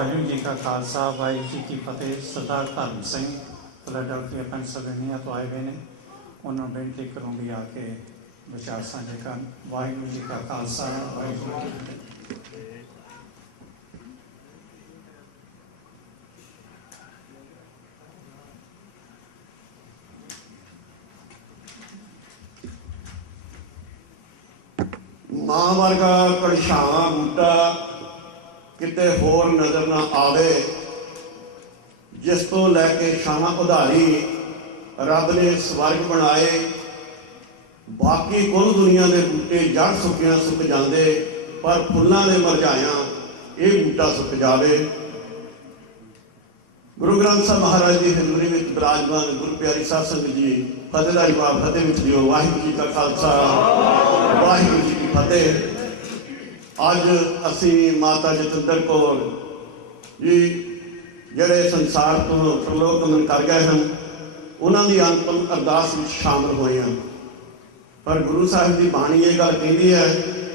वाहिगुरू जी का खालसा वाहिगुरू जी की फतेह। सरदार धर्म सिंह फिलाडेल्फिया पेनसिल्वेनिया तो आए हुए ने, उन्होंने बेनती करूँगी आके विचार साझे कर। वाहिगुरू जी का खालसा वाहिगुरू जी की फतेह। मां वर्गा कड़छावा बूटा किते होर नज़र ना आवे, जिस तो लैके शाह उधारी रब ने स्वर्ग बनाए। बाकी कुल दुनिया के बूटे जड़ सुकिया सुक जाते, पर फुल्लां ने मरझाया ये बूटा सुक जावे। गुरु ग्रंथ साहब महाराज की हजूरी में विराजमान गुरु प्यारी साध संगत जी, फतेह दा जवाब फतेह विच दिओ। वाहिगुरू जी का खालसा वाहिगुरू जी की फतेह। अज असी माता जतिंदर कौर जी ਜਿਹੜੇ संसार तो प्रलोक गमन कर गए हैं, उन्होंने अंतिम अरदास में शामिल होए हैं। पर गुरु साहिब की बाणी ये गल कहती है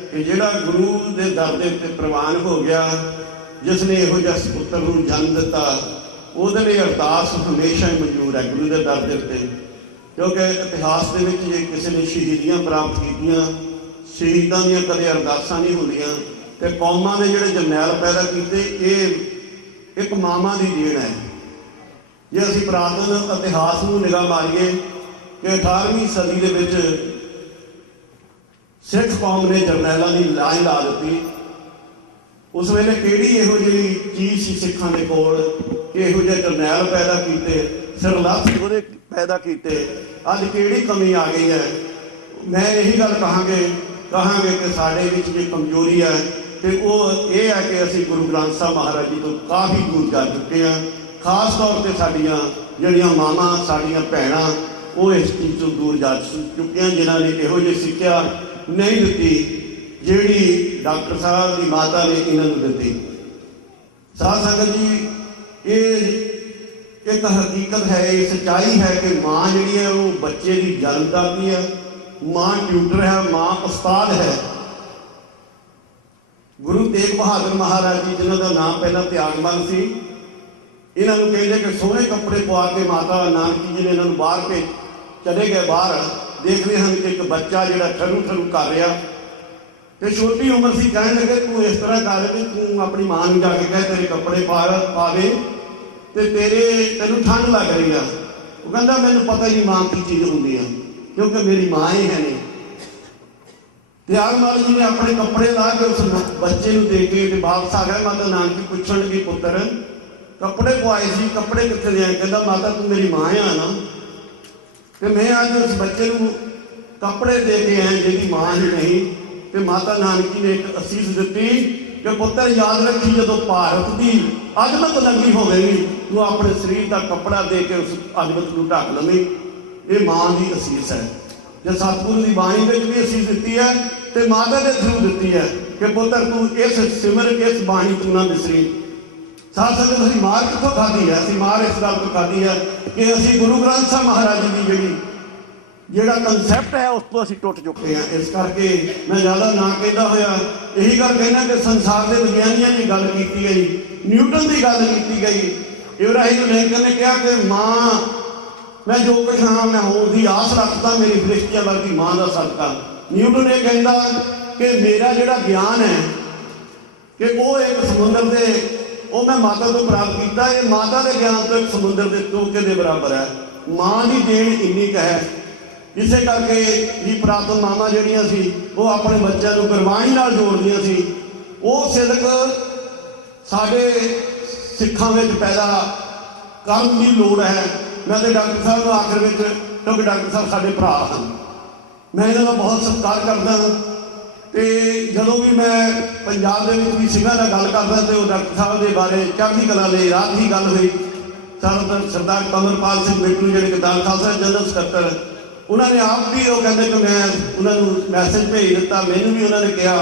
कि जिहड़ा गुरु के दर दे उत्ते प्रवान हो गया, जिसने इहो जिहा सुपुत्र नूं जन्म दिता, ਉਹਦੇ ਲਈ अरदास हमेशा ही मंजूर है गुरु के दर दे उत्ते। क्योंकि इतिहास के विच जे किसी ने शहीदियां प्राप्त कीतियां, शहीदां दीयां कदे अरदासां नहीं होंदियां, ते कौमां ने जिहड़े जरनैल पैदा कीते, ये एक मामा की देन है। जे असीं पुरातन इतिहास नूं निगाह मारीए कि 18वीं सदी दे विच सिख कौम ने जरनैलों की लाइन ला दी। उस वेले किहड़ी इहो जिही चीज़ सी सिखां दे कोल कि इहो जिहे जरनैल पैदा कीते, सिरलख ਉਹਦੇ पैदा कीते। अज किहड़ी कमी आ गई है? मैं यही गल कहांगे कि साडे विच जो कमजोरी है तो वो ये है कि असीं गुरु ग्रंथ साहब महाराज जी तो काफ़ी दूर जा चुके हैं। खास तौर पर साडियां जिहड़ियां मावां, साडियां भैणां, वो इस चीज़ तो दूर जा चुकियां, जिन्हां ने इहो जी सिक्ख्या नहीं दित्ती जिहड़ी डॉक्टर साहब की माता ने इन्हां नूं दित्ती। साध संगत जी, ये एक हकीकत है, ये सच्चाई है कि माँ जिहड़ी है वो बच्चे की जन्म करती है। माँ ट्यूटर है, माँ उस्ताद है। गुरु तेग बहादुर महाराज जी, जिन्हों का नाम पहला त्यागमल सी, इन्हों कहते कि सोहने कपड़े पवा के माता नानकी जी ने इन्हों बाहर के चले गए। बाहर देखते हैं कि एक बच्चा जो ठरू ठरू कर रहा, तो छोटी उम्र से कह लगे तू इस तरह कर कि तू अपनी मां को जाके कह तेरे कपड़े पावे तो तेन ठंड लग रही है। वो कहता मैंने पता ही नहीं मां की चीज़ होंगी है, क्योंकि मेरी माँ ही है नहीं। त्यागमल जी ने अपने कपड़े ला के उस बच्चे को दे के वापस आ गए। माता नानकी पूछण लगी पुत्र कपड़े पवाए सी, कपड़े कितने लिया? कहता माता तू मेरी माँ है ना, तो मैं अज उस बच्चे को कपड़े दे के आए जिहदी माँ ही नहीं। तो माता नानकी ने एक असीस दी कि पुत्र याद रखी, जो भारत की अजमत लगी होगी तू अपने शरीर का कपड़ा दे के उस अजमत को ढक लवी। ये माँ की असीस है। जो सतगुरु की बाणी में भी असीस दी है तो माता के थ्रू दी है कि पुत्र तू इस सिमर इस बाणी तू ना बिसरी। साथ संगत असीं मार कितों खाधी है? असीं मार इस गल तो खाधी है कि असीं गुरु ग्रंथ साहब महाराज जी की जिहड़ा कंसैप्ट है उस तो असीं टुट चुके हैं। इस करके मैं ज़्यादा ना कहता होया यही गल कहना कि संसार के विज्ञानियों की गल की गई, न्यूटन की गल की गई, इब्राहिम लिंकन ने कहा कि माँ मैं जो कुछ हाँ मैं होने आस रखता मेरी फरिश्तियां वर्गी मां का सदका। न्यूटन ये कहता कि मेरा जोड़ा ज्ञान है कि वो एक समुद्र के वो मैं माता तो प्राप्त किया, ये माता के ज्ञान तो एक समुद्र के तोके के बराबर है। माँ की देन इन्नी क है। इस करके जी पुरातन मावां जिहड़ियां सी वो अपने बच्चों को गुरबाणी नाल जोड़दियां सी। वो सिदक साडे सिखां विच पैदा करन की लोड़ है। मैं तो डॉक्टर साहब को आखिर में, क्योंकि डॉक्टर साहब साढ़े भरा हैं, मैं इन्हों का बहुत सत्कार करता हाँ। तो जदों भी मैं पंजाब के भी सिंघां नाल गल करदा तो डॉक्टर साहब के बारे चढ़ती कला ले रात ही गल हुई। सरदार कमरपाल सिंह बिट्टू जिहड़े किताब खालसा जनरल सकत्तर, उन्होंने आप भी वो कहते कि मैं उन्होंने मैसेज भेज दिता। मैनू भी उन्होंने कहा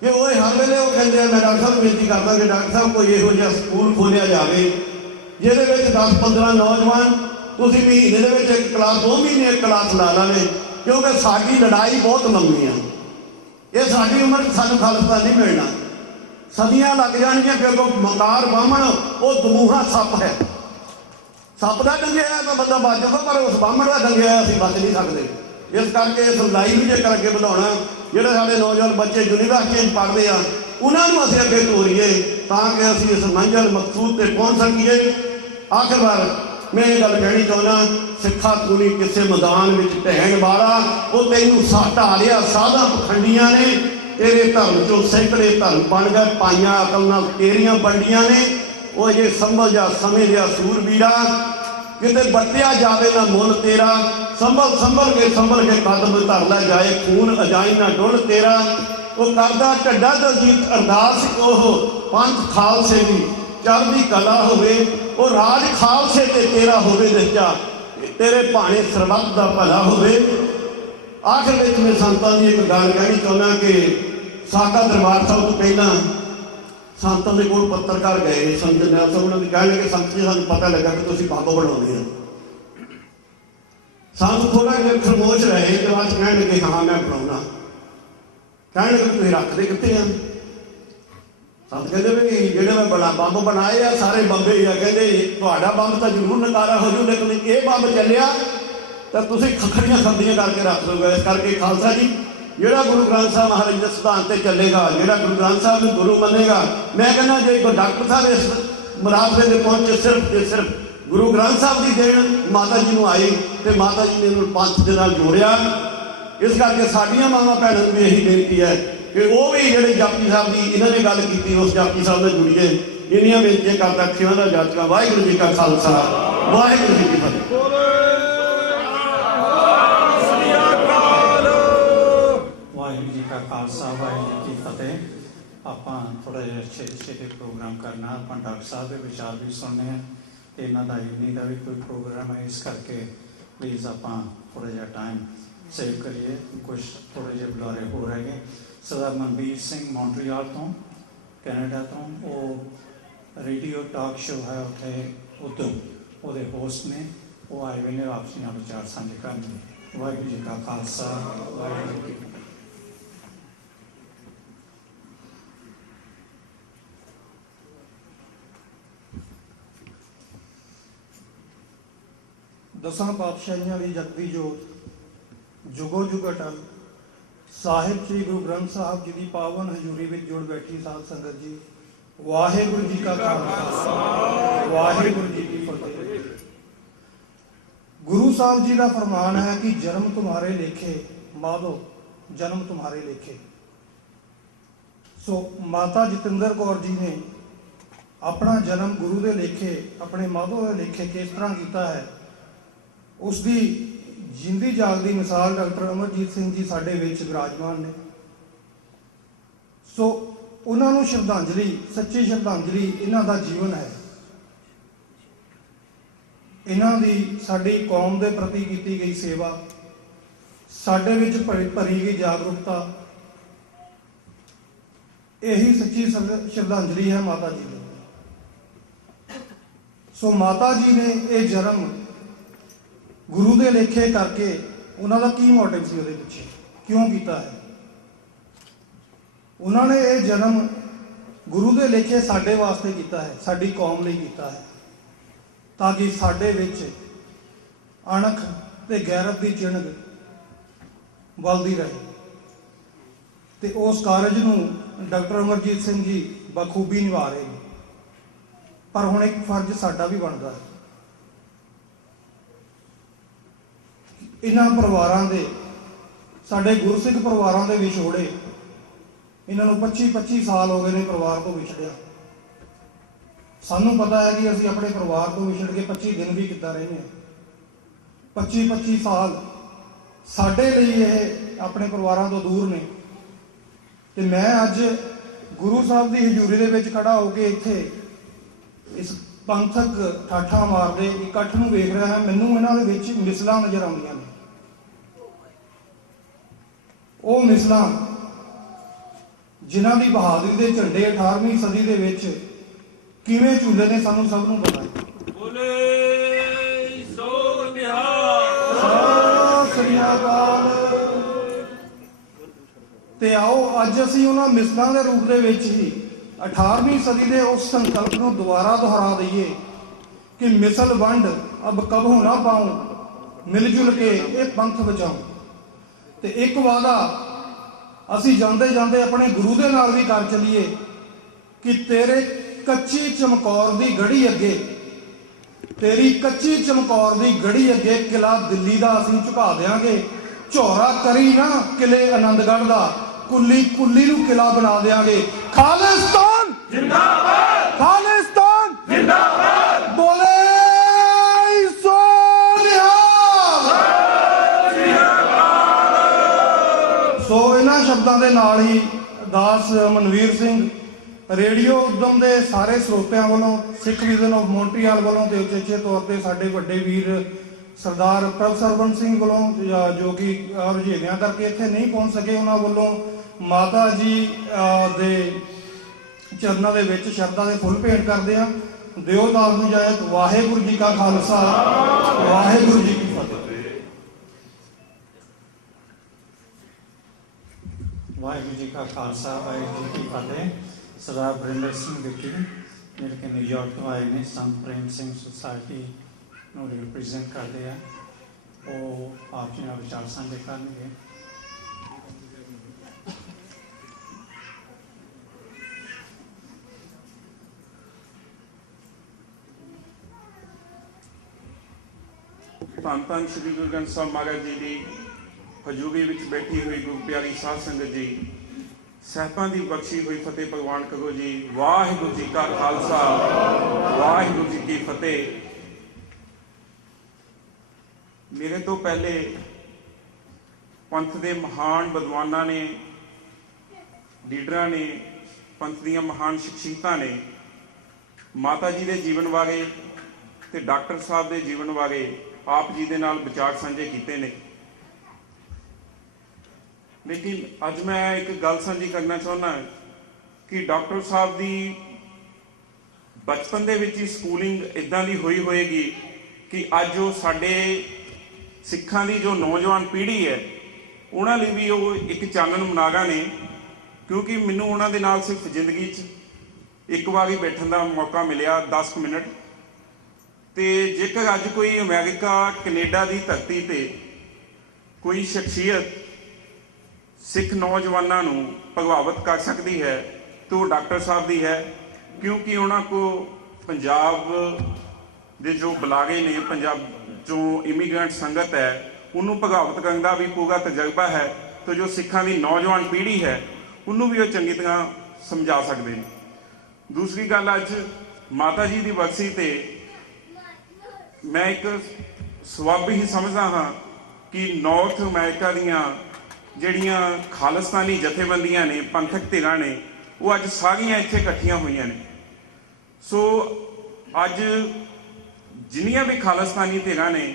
कि वो हर वेले वो कहते हैं मैं डॉक्टर साहब बेनती करता कि डॉक्टर साहब कोई इहो जिहा स्कूल खोलिया जाए जिहदे विच 10-15 नौजवान तुसीं महीने दे विच एक क्लास 2 महीने एक क्लास ला लवे, क्योंकि साडी लड़ाई बहुत लंबी है। ये साडी उम्र सानूं खालसा नहीं मिलना। ਸਦੀਆਂ ਲੱਗ ਜਾਣਗੀਆਂ ਕਿ ਉਹ ਮਕਾਰ ਬਾਹਮਣ ਉਹ ਦਮੂਹਾ ਸੱਪ ਹੈ। ਸੱਪ ਦਾ ਡੰਗਿਆ ਤਾਂ ਬੰਦਾ ਬਚ ਜਾਊਗਾ, ਪਰ ਉਸ ਬਾਹਮਣ ਦਾ ਡੰਗਿਆ ਅਸੀਂ ਬਚ ਨਹੀਂ ਸਕਦੇ। ਇਸ ਕਰਕੇ ਇਸ ਲੜਾਈ ਨੂੰ ਜੇਕਰ ਅੱਗੇ ਵਧਾਉਣਾ, ਜਿਹੜੇ ਸਾਡੇ ਨੌਜਵਾਨ ਬੱਚੇ ਯੂਨੀਵਰਸਿਟੀ 'ਚ ਪੜ੍ਹਦੇ ਆ ਉਹਨਾਂ ਨੂੰ ਅਸੀਂ ਅੱਗੇ ਤੋਰੀਏ ਤਾਂ ਕਿ ਅਸੀਂ ਇਸ ਮੰਜ਼ਿਲ ਮਕਸੂਦ ਤੇ ਪਹੁੰਚ ਸਕੀਏ। ਆਖਿਰਕਾਰ ਮੈਂ ਇਹ ਗੱਲ ਕਹਿਣੀ ਚਾਹੁੰਦਾ, ਸਿੱਖਾ ਤੂੰ ਨਹੀਂ ਕਿਸੇ ਮੈਦਾਨ ਵਿੱਚ ਢਹਿਣ ਵਾਲਾ, ਉਹ ਤੈਨੂੰ ਢਾਹ ਲਿਆ ਸਾਧਾਂ ਪਖੰਡੀਆਂ ਨੇ, ਤੇਰੇ ਧਰਮ ਚੋਂ ਸੈਂਕੜੇ ਧਰਮ ਬਣ ਗਏ, ਪਾਈਆਂ ਅਕਲ ਨਾਲ ਤੇਰੀਆਂ ਵੰਡੀਆਂ ਨੇ। ਉਹ ਜੇ ਸੰਭਲ ਜਾ ਸਮੇਂ ਲਿਆ ਸੂਰਬੀਰਾ, ਕਿਤੇ ਵਰਤਿਆ ਜਾਵੇ ਨਾ ਮੁੱਲ ਤੇਰਾ, ਸੰਭਲ ਕੇ ਕਦਮ ਧਰ ਲੈ ਜਾਏ, ਖੂਨ ਅਜਾਈ ਨਾ ਡੁੱਲ ਤੇਰਾ। ਉਹ ਕਰਦਾ ਢੱਡਾ ਦਲਜੀਤ ਅਰਦਾਸ, ਉਹ ਪੰਥ ਖਾਲਸੇ ਦੀ ਚੜ੍ਹਦੀ ਕਲਾ ਹੋਵੇ, ਉਹ ਰਾਜ ਖਾਲਸੇ ਤੇ ਤੇਰਾ ਹੋਵੇ ਨਿਸ਼ਚਾ, ਤੇਰੇ ਭਾਣੇ ਸਰਬੱਤ ਦਾ ਭਲਾ ਹੋਵੇ। ਆਖਿਰ ਵਿੱਚ ਮੈਂ ਸੰਤਾਂ ਦੀ ਇੱਕ ਗੱਲ ਕਹਿਣੀ ਚਾਹੁੰਦਾ ਕਿ ਸਾਕਾ ਦਰਬਾਰ ਸਾਹਿਬ ਤੋਂ ਪਹਿਲਾਂ ਸੰਤਾਂ ਦੇ ਕੋਲ ਪੱਤਰਕਾਰ ਗਏ, ਸੰਤ ਜਰਨੈਲ ਸਾਹਿਬ ਉਹਨਾਂ ਦੀ ਕਹਿਣ ਲੱਗੇ, ਸੰਤ ਜੀ ਸਾਨੂੰ ਪਤਾ ਲੱਗਾ ਕਿ ਤੁਸੀਂ ਬੰਬ ਬਣਾਉਂਦੇ ਹੋ। ਸੰਤ ਥੋੜ੍ਹਾ ਜਿਹਾ ਖਾਮੋਸ਼ ਰਹੇ ਤੇ ਬਾਅਦ ਕਹਿਣ ਲੱਗੇ ਹਾਂ ਮੈਂ ਬਣਾਉਣਾ। ਕਹਿਣ ਲੱਗੇ ਤੁਸੀਂ ਰੱਖਦੇ ਕਿੱਥੇ ਆ? ਸੰਤ ਕਹਿੰਦੇ ਵੀ ਜਿਹੜੇ ਮੈਂ ਬੰਬ ਬਣਾਏ ਆ ਸਾਰੇ ਬੰਬੇ ਹੀ ਆ। ਕਹਿੰਦੇ ਤੁਹਾਡਾ ਬੰਬ ਤਾਂ ਜ਼ਰੂਰ ਨਕਾਰਾ ਹੋ ਜੂ, ਲੇਕਿਨ ਇਹ ਬੰਬ ਚੱਲਿਆ ਤਾਂ ਤੁਸੀਂ ਖੱਖੜੀਆਂ ਖੰਦੀਆਂ ਕਰਕੇ ਰੱਖ ਲਓਗੇ। ਇਸ ਕਰਕੇ ਖਾਲਸਾ ਜੀ, ਜਿਹੜਾ ਗੁਰੂ ਗ੍ਰੰਥ ਸਾਹਿਬ ਮਹਾਰਾਜ ਦੇ ਸਿਧਾਂਤ ਤੇ ਚੱਲੇਗਾ, ਜਿਹੜਾ ਗੁਰੂ ਗ੍ਰੰਥ ਸਾਹਿਬ ਨੂੰ ਗੁਰੂ ਮੰਨੇਗਾ, ਮੈਂ ਕਹਿੰਦਾ ਜੇ ਕੋਈ ਡਾਕਟਰ ਸਾਹਿਬ ਇਸ ਮੁਰਾਦਰੇ ਦੇ ਪਹੁੰਚੇ ਸਿਰਫ ਤੇ ਸਿਰਫ ਗੁਰੂ ਗ੍ਰੰਥ ਸਾਹਿਬ ਦੀ ਦੇਣ ਮਾਤਾ ਜੀ ਨੂੰ ਆਈ ਤੇ ਮਾਤਾ ਜੀ ਨੇ ਇਹਨੂੰ ਪੰਥ ਦੇ ਨਾਲ ਜੋੜਿਆ। ਇਸ ਕਰਕੇ ਸਾਡੀਆਂ ਮਾਵਾਂ ਭੈਣਾਂ ਨੂੰ ਵੀ ਇਹੀ ਬੇਨਤੀ ਹੈ ਕਿ ਉਹ ਵੀ ਜਿਹੜੇ ਜਪਜੀ ਸਾਹਿਬ ਦੀ ਇਹਨਾਂ ਨੇ ਗੱਲ ਕੀਤੀ ਉਸ ਜਪਜੀ ਸਾਹਿਬ ਨਾਲ ਜੁੜੀਏ। ਇੰਨੀਆਂ ਬੇਨਤੀਆਂ ਕਰਦਾ ਖਿਆਂ ਦਾ ਜਾਚਕਾਂ। ਵਾਹਿਗੁਰੂ ਜੀ ਕਾ ਖਾਲਸਾ, ਵਾਹਿਗੁਰੂ ਜੀ ਕੀ ਫਤਿਹ। ਵਾਹਿਗੁਰੂ ਜੀ ਕਾ ਖਾਲਸਾ, ਵਾਹਿਗੁਰੂ ਜੀ ਕੀ ਫਤਿਹ। ਆਪਾਂ ਥੋੜ੍ਹਾ ਜਿਹਾ ਛੇਤੀ ਪ੍ਰੋਗਰਾਮ ਕਰਨਾ। ਆਪਾਂ ਡਾਕਟਰ ਸਾਹਿਬ ਦੇ ਵਿਚਾਰ ਵੀ ਸੁਣਨੇ ਆ ਤੇ ਇਹਨਾਂ ਦਾ ਇਵਨਿੰਗ ਦਾ ਵੀ ਕੋਈ ਪ੍ਰੋਗਰਾਮ ਹੈ, ਇਸ ਕਰਕੇ ਪਲੀਜ਼ ਆਪਾਂ ਥੋੜ੍ਹਾ ਜਿਹਾ ਟਾਈਮ ਸੇਵ ਕਰੀਏ। ਕੁਛ ਥੋੜ੍ਹੇ ਜਿਹੇ ਬੁਲਾਰੇ ਹੋ ਰਹੇ ਨੇ। ਸਰਦਾਰ ਮਨਬੀਰ ਸਿੰਘ ਮੌਂਟਰੀਆਲ ਤੋਂ, ਕੈਨੇਡਾ ਤੋਂ, ਉਹ ਰੇਡੀਓ ਟਾਕ ਸ਼ੋ ਹੈ ਉੱਥੇ ਉਦੋਂ ਉਹਦੇ ਹੋਸਟ ਨੇ, ਉਹ ਆਏ ਹੋਏ ਨੇ ਆਪਸੀ ਨਾਲ ਵਿਚਾਰ ਸਾਂਝੇ ਕਰਨਗੇ। ਵਾਹਿਗੁਰੂ ਜੀ ਕਾ ਖਾਲਸਾ, ਵਾਹਿਗੁਰੂ ਜੀ ਕੀ ਫਤਿਹ। ਦਸਾਂ ਪਾਤਸ਼ਾਹੀਆਂ ਵਾਲੀ ਜਗਦੀ ਜੋਤ, ਜੁਗੋ ਜੁਗ ਅਟਲ, ਸਾਹਿਬ ਸ੍ਰੀ ਗੁਰੂ ਗ੍ਰੰਥ ਸਾਹਿਬ ਜੀ ਦੀ ਪਾਵਨ ਹਜ਼ੂਰੀ ਵਿੱਚ ਜੁੜ ਬੈਠੀ ਸਾਧ ਸੰਗਤ ਜੀ, ਵਾਹਿਗੁਰੂ ਜੀ ਕਾ ਖਾਲਸਾ, ਵਾਹਿਗੁਰੂ ਜੀ ਕੀ ਫਤਿਹ। ਗੁਰੂ ਸਾਹਿਬ ਜੀ ਦਾ ਫਰਮਾਨ ਹੈ ਕਿ ਜਨਮ ਤੁਮਹਾਰੇ ਲੇਖੇ ਮਾਧੋ, ਜਨਮ ਤੁਮਹਾਰੇ ਲੇਖੇ। ਸੋ ਮਾਤਾ ਜਤਿੰਦਰ ਕੌਰ ਜੀ ਨੇ ਆਪਣਾ ਜਨਮ ਗੁਰੂ ਦੇ ਲੇਖੇ, ਆਪਣੇ ਮਾਧੋ ਦੇ ਲੇਖੇ ਕਿਸ ਤਰ੍ਹਾਂ ਕੀਤਾ ਹੈ, ਉਸ ਦੀ ਜਿੰਦੀ ਜਾਗਦੀ ਮਿਸਾਲ ਡਾਕਟਰ ਅਮਰਜੀਤ ਸਿੰਘ ਜੀ ਸਾਡੇ ਵਿੱਚ ਵਿਰਾਜਮਾਨ ਨੇ। ਸੋ ਉਹਨਾਂ ਨੂੰ ਸ਼ਰਧਾਂਜਲੀ, ਸੱਚੀ ਸ਼ਰਧਾਂਜਲੀ ਇਹਨਾਂ ਦਾ ਜੀਵਨ ਹੈ। ਇਹਨਾਂ ਦੀ ਸਾਡੀ ਕੌਮ ਦੇ ਪ੍ਰਤੀ ਕੀਤੀ ਗਈ ਸੇਵਾ, ਸਾਡੇ ਵਿੱਚ ਭਰੀ ਗਈ ਜਾਗਰੂਕਤਾ, ਇਹੀ ਸੱਚੀ ਸ਼ਰਧਾਂਜਲੀ ਹੈ ਮਾਤਾ ਜੀ ਦੀ। ਸੋ ਮਾਤਾ ਜੀ ਨੇ ਇਹ ਜਨਮ ਗੁਰੂ ਦੇ ਲੇਖੇ ਕਰਕੇ, ਉਹਨਾਂ ਦਾ ਕੀ ਮੋਟਿਵ ਸੀ, ਉਹਦੇ ਪਿੱਛੇ ਕਿਉਂ ਕੀਤਾ ਹੈ? ਉਹਨਾਂ ਨੇ ਇਹ ਜਨਮ ਗੁਰੂ ਦੇ ਲੇਖੇ ਸਾਡੇ ਵਾਸਤੇ ਕੀਤਾ ਹੈ, ਸਾਡੀ ਕੌਮ ਲਈ ਕੀਤਾ ਹੈ, ਤਾਂ ਕਿ ਸਾਡੇ ਵਿੱਚ ਅਣਖ ਤੇ ਗੈਰਤ ਦੀ ਚਿਣਗ ਬਲਦੀ ਰਹੇ। ਤੇ ਉਸ ਕਾਰਜ ਨੂੰ ਡਾਕਟਰ ਅਮਰਜੀਤ ਸਿੰਘ ਜੀ ਬਖੂਬੀ ਨਿਭਾ ਰਹੇ ਨੇ। ਪਰ ਹੁਣ ਇੱਕ ਫਰਜ਼ ਸਾਡਾ ਵੀ ਬਣਦਾ ਹੈ, ਇਹਨਾਂ ਪਰਿਵਾਰਾਂ ਦੇ, ਸਾਡੇ ਗੁਰਸਿੱਖ ਪਰਿਵਾਰਾਂ ਦੇ ਵਿਛੋੜੇ, ਇਹਨਾਂ ਨੂੰ 25 ਸਾਲ ਹੋ ਗਏ ਨੇ ਪਰਿਵਾਰ ਤੋਂ ਵਿਛੜਿਆ। ਸਾਨੂੰ ਪਤਾ ਹੈ ਕਿ ਅਸੀਂ ਆਪਣੇ ਪਰਿਵਾਰ ਤੋਂ ਵਿਛੜ ਕੇ 25 ਦਿਨ ਵੀ ਕਿੱਦਾਂ ਰਹਿੰਦੇ ਹਾਂ। 25 ਸਾਲ ਸਾਡੇ ਲਈ ਇਹ ਆਪਣੇ ਪਰਿਵਾਰਾਂ ਤੋਂ ਦੂਰ ਨੇ। ਤੇ ਮੈਂ ਅੱਜ ਗੁਰੂ ਸਾਹਿਬ ਦੀ ਹਜ਼ੂਰੀ ਦੇ ਵਿੱਚ ਖੜਾ ਹੋ ਕੇ ਇੱਥੇ ਇਸ ਪੰਥਕ ਠਾਠਾਂ ਮਾਰਦੇ ਇਕੱਠ ਨੂੰ ਵੇਖ ਰਿਹਾ ਹਾਂ। ਮੈਨੂੰ ਇਹਨਾਂ ਦੇ ਵਿੱਚ ਮਿਸਲਾਂ ਨਜ਼ਰ ਆਉਂਦੀਆਂ ਨੇ। ਉਹ ਮਿਸਲਾਂ ਜਿਨ੍ਹਾਂ ਦੀ ਬਹਾਦਰੀ ਦੇ ਝੰਡੇ 18ਵੀਂ ਸਦੀ ਦੇ ਵਿੱਚ ਕਿਵੇਂ ਝੂਲੇ ਨੇ, ਸਾਨੂੰ ਸਭ ਨੂੰ ਪਤਾ ਹੈ। ਬੋਲੇ ਸੋ ਨਿਹਾਲ, ਸਤਿ ਸ੍ਰੀ ਅਕਾਲ। ਤੇ ਆਓ ਅੱਜ ਅਸੀਂ ਉਹਨਾਂ ਮਿਸਲਾਂ ਦੇ ਰੂਪ ਦੇ ਵਿੱਚ ਹੀ 18ਵੀਂ ਸਦੀ ਦੇ ਉਸ ਸੰਕਲਪ ਨੂੰ ਦੁਬਾਰਾ ਦੁਹਰਾ ਦਈਏ ਕਿ ਮਿਸਲ ਵੰਡ ਅਬ ਕਬਹੂ ਨਾ ਪਾਉ, ਮਿਲ ਜੁਲ ਕੇ ਇਹ ਪੰਥ ਬਚਾਉ। ਤੇ ਇੱਕ ਵਾਅਦਾ ਅਸੀਂ ਜਾਂਦੇ ਜਾਂਦੇ ਆਪਣੇ ਗੁਰੂ ਦੇ ਨਾਲ ਵੀ ਕਰ ਚੱਲੀਏ ਕਿ ਤੇਰੇ ਕੱਚੀ ਚਮਕੌਰ ਦੀ ਗੜੀ ਅੱਗੇ, ਤੇਰੀ ਕੱਚੀ ਚਮਕੌਰ ਦੀ ਗੜੀ ਅੱਗੇ ਕਿਲਾ ਦਿੱਲੀ ਦਾ ਅਸੀਂ ਝੁਕਾ ਦੇਾਂਗੇ। ਝੋਰਾ ਕਰੀ ਨਾ ਕਿਲੇ ਆਨੰਦਗੜ੍ਹ ਦਾ, ਕੁੱਲੀ ਕੁੱਲੀ ਨੂੰ ਕਿਲਾ ਬਣਾ ਦੇਾਂਗੇ। ਖਾਲਿਸਤਾਨ ਜਿੰਦਾਬਾਦ, ਖਾਲਿਸਤਾਨ ਜਿੰਦਾਬਾਦ, ਬੋਲੇ ਸੋ ਨਿਹਾਲ। ਸੋ ਇਹਨਾਂ ਸ਼ਬਦਾਂ ਦੇ ਨਾਲ ਹੀ ਦਾਸ ਮਨਵੀਰ ਸਿੰਘ ਰੇਡੀਓ ਉਦਮ ਦੇ ਸਾਰੇ ਸਰੋਤਿਆਂ ਵੱਲੋਂ, ਸਿੱਖ ਵਿਜ਼ਨ ਆਫ ਮੌਂਟਰੀਆਲ ਵੱਲੋਂ ਤੇ ਉਚੇਚੇ ਤੌਰ ਤੇ ਸਾਡੇ ਵੱਡੇ ਵੀਰ ਸਰਦਾਰ ਪ੍ਰਭ ਸਰਵਨ ਸਿੰਘ ਵੱਲੋਂ ਜੋ ਕਿ ਰੁਝੇਵਿਆਂ ਕਰਕੇ ਇੱਥੇ ਨਹੀਂ ਪਹੁੰਚ ਸਕੇ, ਉਹਨਾਂ ਵੱਲੋਂ ਮਾਤਾ ਜੀ ਦੇ ਚਰਨਾਂ ਦੇ ਵਿੱਚ ਸ਼ਰਧਾ ਦੇ ਫੁੱਲ ਭੇਂਟ ਕਰਦੇ ਹਾਂ। ਦਿਓ ਦਾਸ ਨੂੰ ਇਜਾਜ਼ਤ। ਵਾਹਿਗੁਰੂ ਜੀ ਕਾ ਖਾਲਸਾ, ਵਾਹਿਗੁਰੂ ਜੀ ਕੀ ਫਤਿਹ। ਵਾਹਿਗੁਰੂ ਜੀ ਕਾ ਖਾਲਸਾ, ਵਾਹਿਗੁਰੂ ਜੀ ਕੀ ਫਤਿਹ। ਸਰਦਾਰ ਵਰਿੰਦਰ ਸਿੰਘ ਵਿੱਕੀ ਜਿਹੜੇ ਕਿ ਨਿਊਯਾਰਕ ਤੋਂ ਆਏ ਨੇ, ਸੰਤ ਪ੍ਰੇਮ ਸਿੰਘ ਸੁਸਾਇਟੀ ਨੂੰ ਰਿਪਰੈਜ਼ੈਂਟ ਕਰਦੇ ਆ, ਉਹ ਆਪ ਜੀ ਨਾਲ ਵਿਚਾਰ ਸਾਂਝੇ ਕਰਨਗੇ। ਧੰਨ ਧੰਨ ਸ਼੍ਰੀ ਗੁਰੂ ਗ੍ਰੰਥ ਸਾਹਿਬ ਮਹਾਰਾਜ ਜੀ ਦੀ ਹਜ਼ੂਰੀ ਵਿੱਚ ਬੈਠੀ ਹੋਈ ਗੁਰੂ ਪਿਆਰੀ ਸਾਧ ਸੰਗਤ ਜੀ, ਸਾਹਿਬਾਂ ਦੀ ਬਖਸ਼ੀ ਹੋਈ ਫਤਿਹ ਪ੍ਰਵਾਨ ਕਰੋ ਜੀ। ਵਾਹਿਗੁਰੂ ਜੀ ਕਾ ਖਾਲਸਾ, ਵਾਹਿਗੁਰੂ ਜੀ ਕੀ ਫਤਿਹ। ਮੇਰੇ ਤੋਂ ਪਹਿਲੇ ਪੰਥ ਦੇ ਮਹਾਨ ਵਿਦਵਾਨਾਂ ਨੇ, ਲੀਡਰਾਂ ਨੇ, ਪੰਥ ਦੀਆਂ ਮਹਾਨ ਸ਼ਖਸੀਅਤਾਂ ਨੇ ਮਾਤਾ ਜੀ ਦੇ ਜੀਵਨ ਬਾਰੇ ਤੇ ਡਾਕਟਰ ਸਾਹਿਬ ਦੇ ਜੀਵਨ ਬਾਰੇ ਆਪ ਜੀ ਦੇ ਨਾਲ ਵਿਚਾਰ ਸਾਂਝੇ ਕੀਤੇ ਨੇ। ਲੇਕਿਨ ਅੱਜ ਮੈਂ ਇੱਕ ਗੱਲ ਸਾਂਝੀ ਕਰਨਾ ਚਾਹੁੰਦਾ ਕਿ ਡਾਕਟਰ ਸਾਹਿਬ ਦੀ ਬਚਪਨ ਦੇ ਵਿੱਚ ਹੀ ਸਕੂਲਿੰਗ ਇਦਾਂ ਦੀ ਹੋਈ ਹੋਏਗੀ ਕਿ ਅੱਜ ਉਹ ਸਾਡੇ ਸਿੱਖਾਂ ਦੀ ਜੋ ਨੌਜਵਾਨ ਪੀੜ੍ਹੀ ਹੈ ਉਹਨਾਂ ਲਈ ਵੀ ਉਹ ਇੱਕ ਚਾਨਣ ਮੁਨਾਰਾ ਨੇ, ਕਿਉਂਕਿ ਮੈਨੂੰ ਉਹਨਾਂ ਦੇ ਨਾਲ ਸਿਰਫ ਜ਼ਿੰਦਗੀ 'ਚ ਇੱਕ ਵਾਰ ਹੀ ਬੈਠਣ ਦਾ ਮੌਕਾ ਮਿਲਿਆ 10 ਮਿੰਟ। ਤੇ ਜੇਕਰ ਅੱਜ ਕੋਈ ਅਮਰੀਕਾ ਕੈਨੇਡਾ ਦੀ ਧਰਤੀ ਤੇ ਕੋਈ ਸ਼ਖਸੀਅਤ ਸਿੱਖ ਨੌਜਵਾਨਾਂ ਨੂੰ ਪ੍ਰਭਾਵਿਤ ਕਰ ਸਕਦੀ ਹੈ ਤਾਂ ਉਹ ਡਾਕਟਰ ਸਾਹਿਬ ਦੀ ਹੈ, ਕਿਉਂਕਿ ਉਹਨਾਂ ਕੋ ਪੰਜਾਬ ਦੇ ਜੋ ਬੁਲਾਰੇ ਨੇ, ਪੰਜਾਬ ਜੋ ਇਮੀਗ੍ਰੈਂਟ ਸੰਗਤ ਹੈ ਉਹਨੂੰ ਪ੍ਰਭਾਵਿਤ ਕਰਨ ਦਾ ਵੀ ਪੂਰਾ ਤਜਰਬਾ ਹੈ, ਤੇ ਜੋ ਸਿੱਖਾਂ ਦੀ ਨੌਜਵਾਨ ਪੀੜ੍ਹੀ ਹੈ ਉਹਨੂੰ ਵੀ ਉਹ ਚੰਗੀ ਤਰ੍ਹਾਂ ਸਮਝਾ ਸਕਦੇ ਨੇ। ਦੂਸਰੀ ਗੱਲ, ਅੱਜ ਮਾਤਾ ਜੀ ਦੀ ਬਰਸੀ ਤੇ ਮੈਂ ਇੱਕ ਸਬੱਬ ਹੀ ਸਮਝਦਾ ਹਾਂ ਕਿ ਨਾਰਥ ਅਮਰੀਕਾ ਦੀਆਂ ਜਿਹੜੀਆਂ ਖਾਲਿਸਤਾਨੀ ਜਥੇਬੰਦੀਆਂ ਨੇ, ਪੰਥਕ ਧਿਰਾਂ ਨੇ, ਉਹ ਅੱਜ ਸਾਰੀਆਂ ਇੱਥੇ ਇਕੱਠੀਆਂ ਹੋਈਆਂ ਨੇ। ਸੋ ਅੱਜ ਜਿੰਨੀਆਂ ਵੀ ਖਾਲਿਸਤਾਨੀ ਧਿਰਾਂ ਨੇ,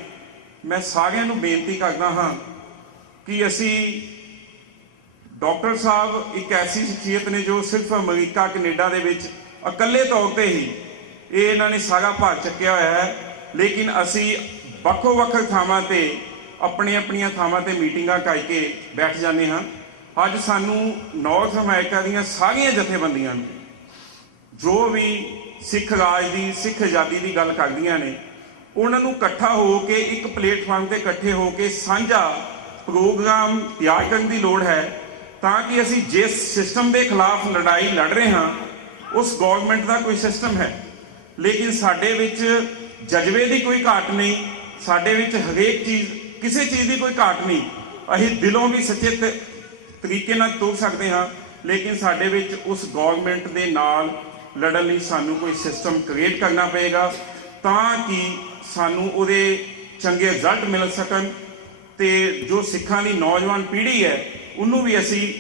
ਮੈਂ ਸਾਰਿਆਂ ਨੂੰ ਬੇਨਤੀ ਕਰਦਾ ਹਾਂ ਕਿ ਅਸੀਂ ਡਾਕਟਰ ਸਾਹਿਬ ਇੱਕ ਐਸੀ ਸ਼ਖਸੀਅਤ ਨੇ ਜੋ ਸਿਰਫ ਅਮਰੀਕਾ ਕੈਨੇਡਾ ਦੇ ਵਿੱਚ ਇਕੱਲੇ ਤੌਰ ਤੇ ਹੀ ਇਹਨਾਂ ਨੇ ਸਾਰਾ ਭਾਰ ਚੱਕਿਆ ਹੋਇਆ ਹੈ, ਲੇਕਿਨ ਅਸੀਂ ਵੱਖੋ ਵੱਖ ਥਾਵਾਂ ਤੇ ਆਪਣੀਆਂ ਥਾਵਾਂ ਤੇ ਮੀਟਿੰਗਾਂ ਕਰਕੇ ਬੈਠ ਜਾਂਦੇ ਹਾਂ। ਅੱਜ ਸਾਨੂੰ ਨਾਰਥ ਅਮਰੀਕਾ ਦੀਆਂ ਸਾਰੀਆਂ ਜਥੇਬੰਦੀਆਂ ਨੂੰ ਜੋ ਵੀ ਸਿੱਖ ਰਾਜ ਦੀ, ਸਿੱਖ ਆਜ਼ਾਦੀ ਦੀ ਗੱਲ ਕਰਦੀਆਂ ਨੇ, ਉਹਨਾਂ ਨੂੰ ਇਕੱਠਾ ਹੋ ਕੇ ਇੱਕ ਪਲੇਟਫਾਰਮ ਤੇ ਇਕੱਠੇ ਹੋ ਕੇ ਸਾਂਝਾ ਪ੍ਰੋਗਰਾਮ ਤਿਆਰ ਕਰਨ ਦੀ ਲੋੜ ਹੈ, ਤਾਂ ਕਿ ਅਸੀਂ ਜਿਸ ਸਿਸਟਮ ਦੇ ਖਿਲਾਫ ਲੜਾਈ ਲੜ ਰਹੇ ਹਾਂ ਉਸ ਗਵਰਨਮੈਂਟ ਦਾ ਕੋਈ ਸਿਸਟਮ ਹੈ, ਲੇਕਿਨ ਸਾਡੇ ਵਿੱਚ ਜਜ਼ਬੇ ਦੀ ਕੋਈ ਘਾਟ ਨਹੀਂ, ਸਾਡੇ ਵਿੱਚ ਹਰੇਕ ਚੀਜ਼, ਕਿਸੇ ਚੀਜ਼ ਦੀ ਕੋਈ ਘਾਟ ਨਹੀਂ। ਅਸੀਂ ਦਿਲੋਂ ਵੀ ਸੱਚੇ ਤਰੀਕੇ ਨਾਲ ਤੁਰ ਸਕਦੇ ਹਾਂ, ਲੇਕਿਨ ਸਾਡੇ ਵਿੱਚ ਉਸ ਗਵਰਨਮੈਂਟ ਦੇ ਨਾਲ ਲੜਨ ਲਈ ਸਾਨੂੰ ਕੋਈ ਸਿਸਟਮ ਕ੍ਰੀਏਟ ਕਰਨਾ ਪਏਗਾ, ਤਾਂ ਕਿ ਸਾਨੂੰ ਉਹਦੇ ਚੰਗੇ ਰਿਜ਼ਲਟ ਮਿਲ ਸਕਣ ਤੇ ਜੋ ਸਿੱਖਾਂ ਦੀ ਨੌਜਵਾਨ ਪੀੜ੍ਹੀ ਹੈ ਉਹਨੂੰ ਵੀ ਅਸੀਂ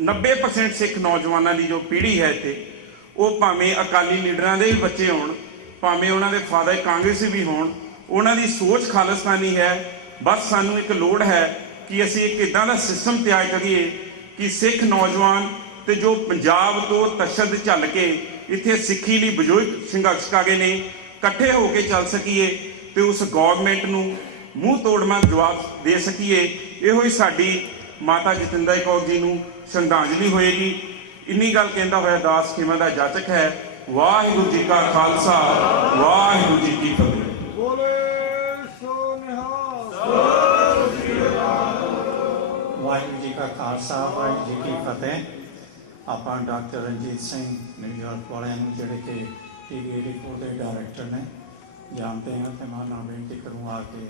90% ਸਿੱਖ ਨੌਜਵਾਨਾਂ ਦੀ ਜੋ ਪੀੜ੍ਹੀ ਹੈ ਇੱਥੇ, ਉਹ ਭਾਵੇਂ ਅਕਾਲੀ ਲੀਡਰਾਂ ਦੇ ਵੀ ਬੱਚੇ ਹੋਣ, ਭਾਵੇਂ ਉਹਨਾਂ ਦੇ ਫਾਦਰ ਕਾਂਗਰਸੀ ਵੀ ਹੋਣ, ਉਹਨਾਂ ਦੀ ਸੋਚ ਖਾਲਿਸਤਾਨੀ ਹੈ। ਬਸ ਸਾਨੂੰ ਇੱਕ ਲੋੜ ਹੈ ਕਿ ਅਸੀਂ ਇੱਕ ਇੱਦਾਂ ਦਾ ਸਿਸਟਮ ਤਿਆਰ ਕਰੀਏ ਕਿ ਸਿੱਖ ਨੌਜਵਾਨ ਤੇ ਜੋ ਪੰਜਾਬ ਤੋਂ ਤਸ਼ੱਦਦ ਝੱਲ ਕੇ ਇੱਥੇ ਸਿੱਖੀ ਲਈ ਬਜ਼ੁਰਗ ਸੰਘਰਸ਼ ਕਰ ਰਹੇ ਨੇ, ਇਕੱਠੇ ਹੋ ਕੇ ਚੱਲ ਸਕੀਏ ਤੇ ਉਸ ਗਵਰਨਮੈਂਟ ਨੂੰ ਮੂੰਹ ਤੋੜਵਾਂ ਜਵਾਬ ਦੇ ਸਕੀਏ। ਇਹੋ ਹੀ ਸਾਡੀ ਮਾਤਾ ਜਤਿੰਦਰ ਕੌਰ ਜੀ ਨੂੰ ਸ਼ਰਧਾਂਜਲੀ ਹੋਏਗੀ। ਇੰਨੀ ਗੱਲ ਕਹਿੰਦਾ ਹੋਇਆ ਦਾਸ ਖੇਮਾ ਦਾ ਜਾਚਕ ਹੈ। ਵਾਹਿਗੁਰੂ ਜੀ ਕਾ ਖਾਲਸਾ, ਵਾਹਿਗੁਰੂ ਜੀ ਕੀ ਫਤਿਹ। ਵਾਹਿਗੁਰੂ ਜੀ ਕਾ ਖਾਲਸਾ, ਵਾਹਿਗੁਰੂ ਜੀ ਕੀ ਫਤਿਹ। ਆਪਾਂ ਡਾਕਟਰ ਰਣਜੀਤ ਸਿੰਘ ਨਿਊਯਾਰਕ ਵਾਲਿਆਂ ਨੂੰ, ਜਿਹੜੇ ਕਿ ਟੀਵੀ ਰਿਪੋਰਟ ਦੇ ਡਾਇਰੈਕਟਰ ਨੇ, ਜਾਣਦੇ ਹਾਂ, ਤੇ ਮੈਂ ਨਾਲ ਬੇਨਤੀ ਕਰੂੰਗਾ ਕਿ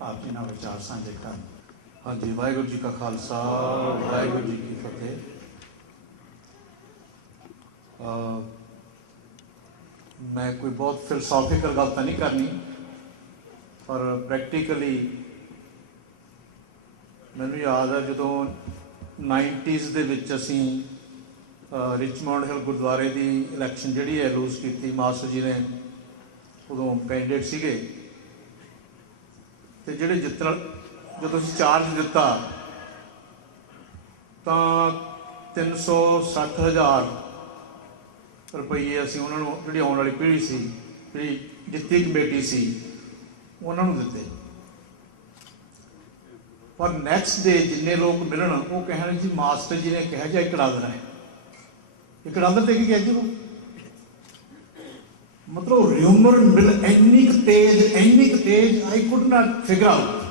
ਆਪ ਜੀ ਨਾਲ ਵਿਚਾਰ ਸਾਂਝੇ ਕਰਨ। ਹਾਂਜੀ, ਵਾਹਿਗੁਰੂ ਜੀ ਕਾ ਖਾਲਸਾ, ਵਾਹਿਗੁਰੂ ਜੀ ਕੀ ਫਤਿਹ। ਮੈਂ ਕੋਈ ਬਹੁਤ ਫਿਲਸੂਫਿਕਲ ਗੱਲ ਤਾਂ ਨਹੀਂ ਕਰਨੀ, ਪਰ ਪ੍ਰੈਕਟੀਕਲੀ ਮੈਨੂੰ ਯਾਦ ਹੈ ਜਦੋਂ 90s ਦੇ ਵਿੱਚ ਅਸੀਂ ਰਿਚਮੌਂਡ ਹਿੱਲ ਗੁਰਦੁਆਰੇ ਦੀ ਇਲੈਕਸ਼ਨ ਜਿਹੜੀ ਹੈ ਲੂਜ਼ ਕੀਤੀ। ਮਾਸਟਰ ਜੀ ਨੇ ਉਦੋਂ ਕੈਂਡੀਡੇਟ ਸੀਗੇ, ਤੇ ਜਿਹੜੇ ਜਿੱਤਣ, ਜਦੋਂ ਅਸੀਂ ਚਾਰਜ ਦਿੱਤਾ ਤਾਂ 360,000 ਰੁਪਈਏ ਅਸੀਂ ਉਹਨਾਂ ਨੂੰ, ਜਿਹੜੀ ਆਉਣ ਵਾਲੀ ਪੀੜ੍ਹੀ ਸੀ, ਜਿਹੜੀ ਜਿੱਤੀ ਕਮੇਟੀ ਸੀ, ਉਹਨਾਂ ਨੂੰ ਦਿੱਤੇ। ਪਰ ਨੈਕਸਟ ਡੇ ਜਿੰਨੇ ਲੋਕ ਮਿਲਣ ਉਹ ਕਹਿਣ ਜੀ ਮਾਸਟਰ ਜੀ ਨੇ ਕਿਹਾ ਜੀ ਇੱਕ ਡਾਲਰ ਹੈ। ਇੱਕ ਡਾਲਰ ਤੇ ਕੀ ਕਿਹਾ ਜੀ ਉਹ? ਮਤਲਬ ਰਿਊਮਰ ਮਿਲ ਇੰਨੀ ਕੁ ਤੇਜ਼ I could not figure out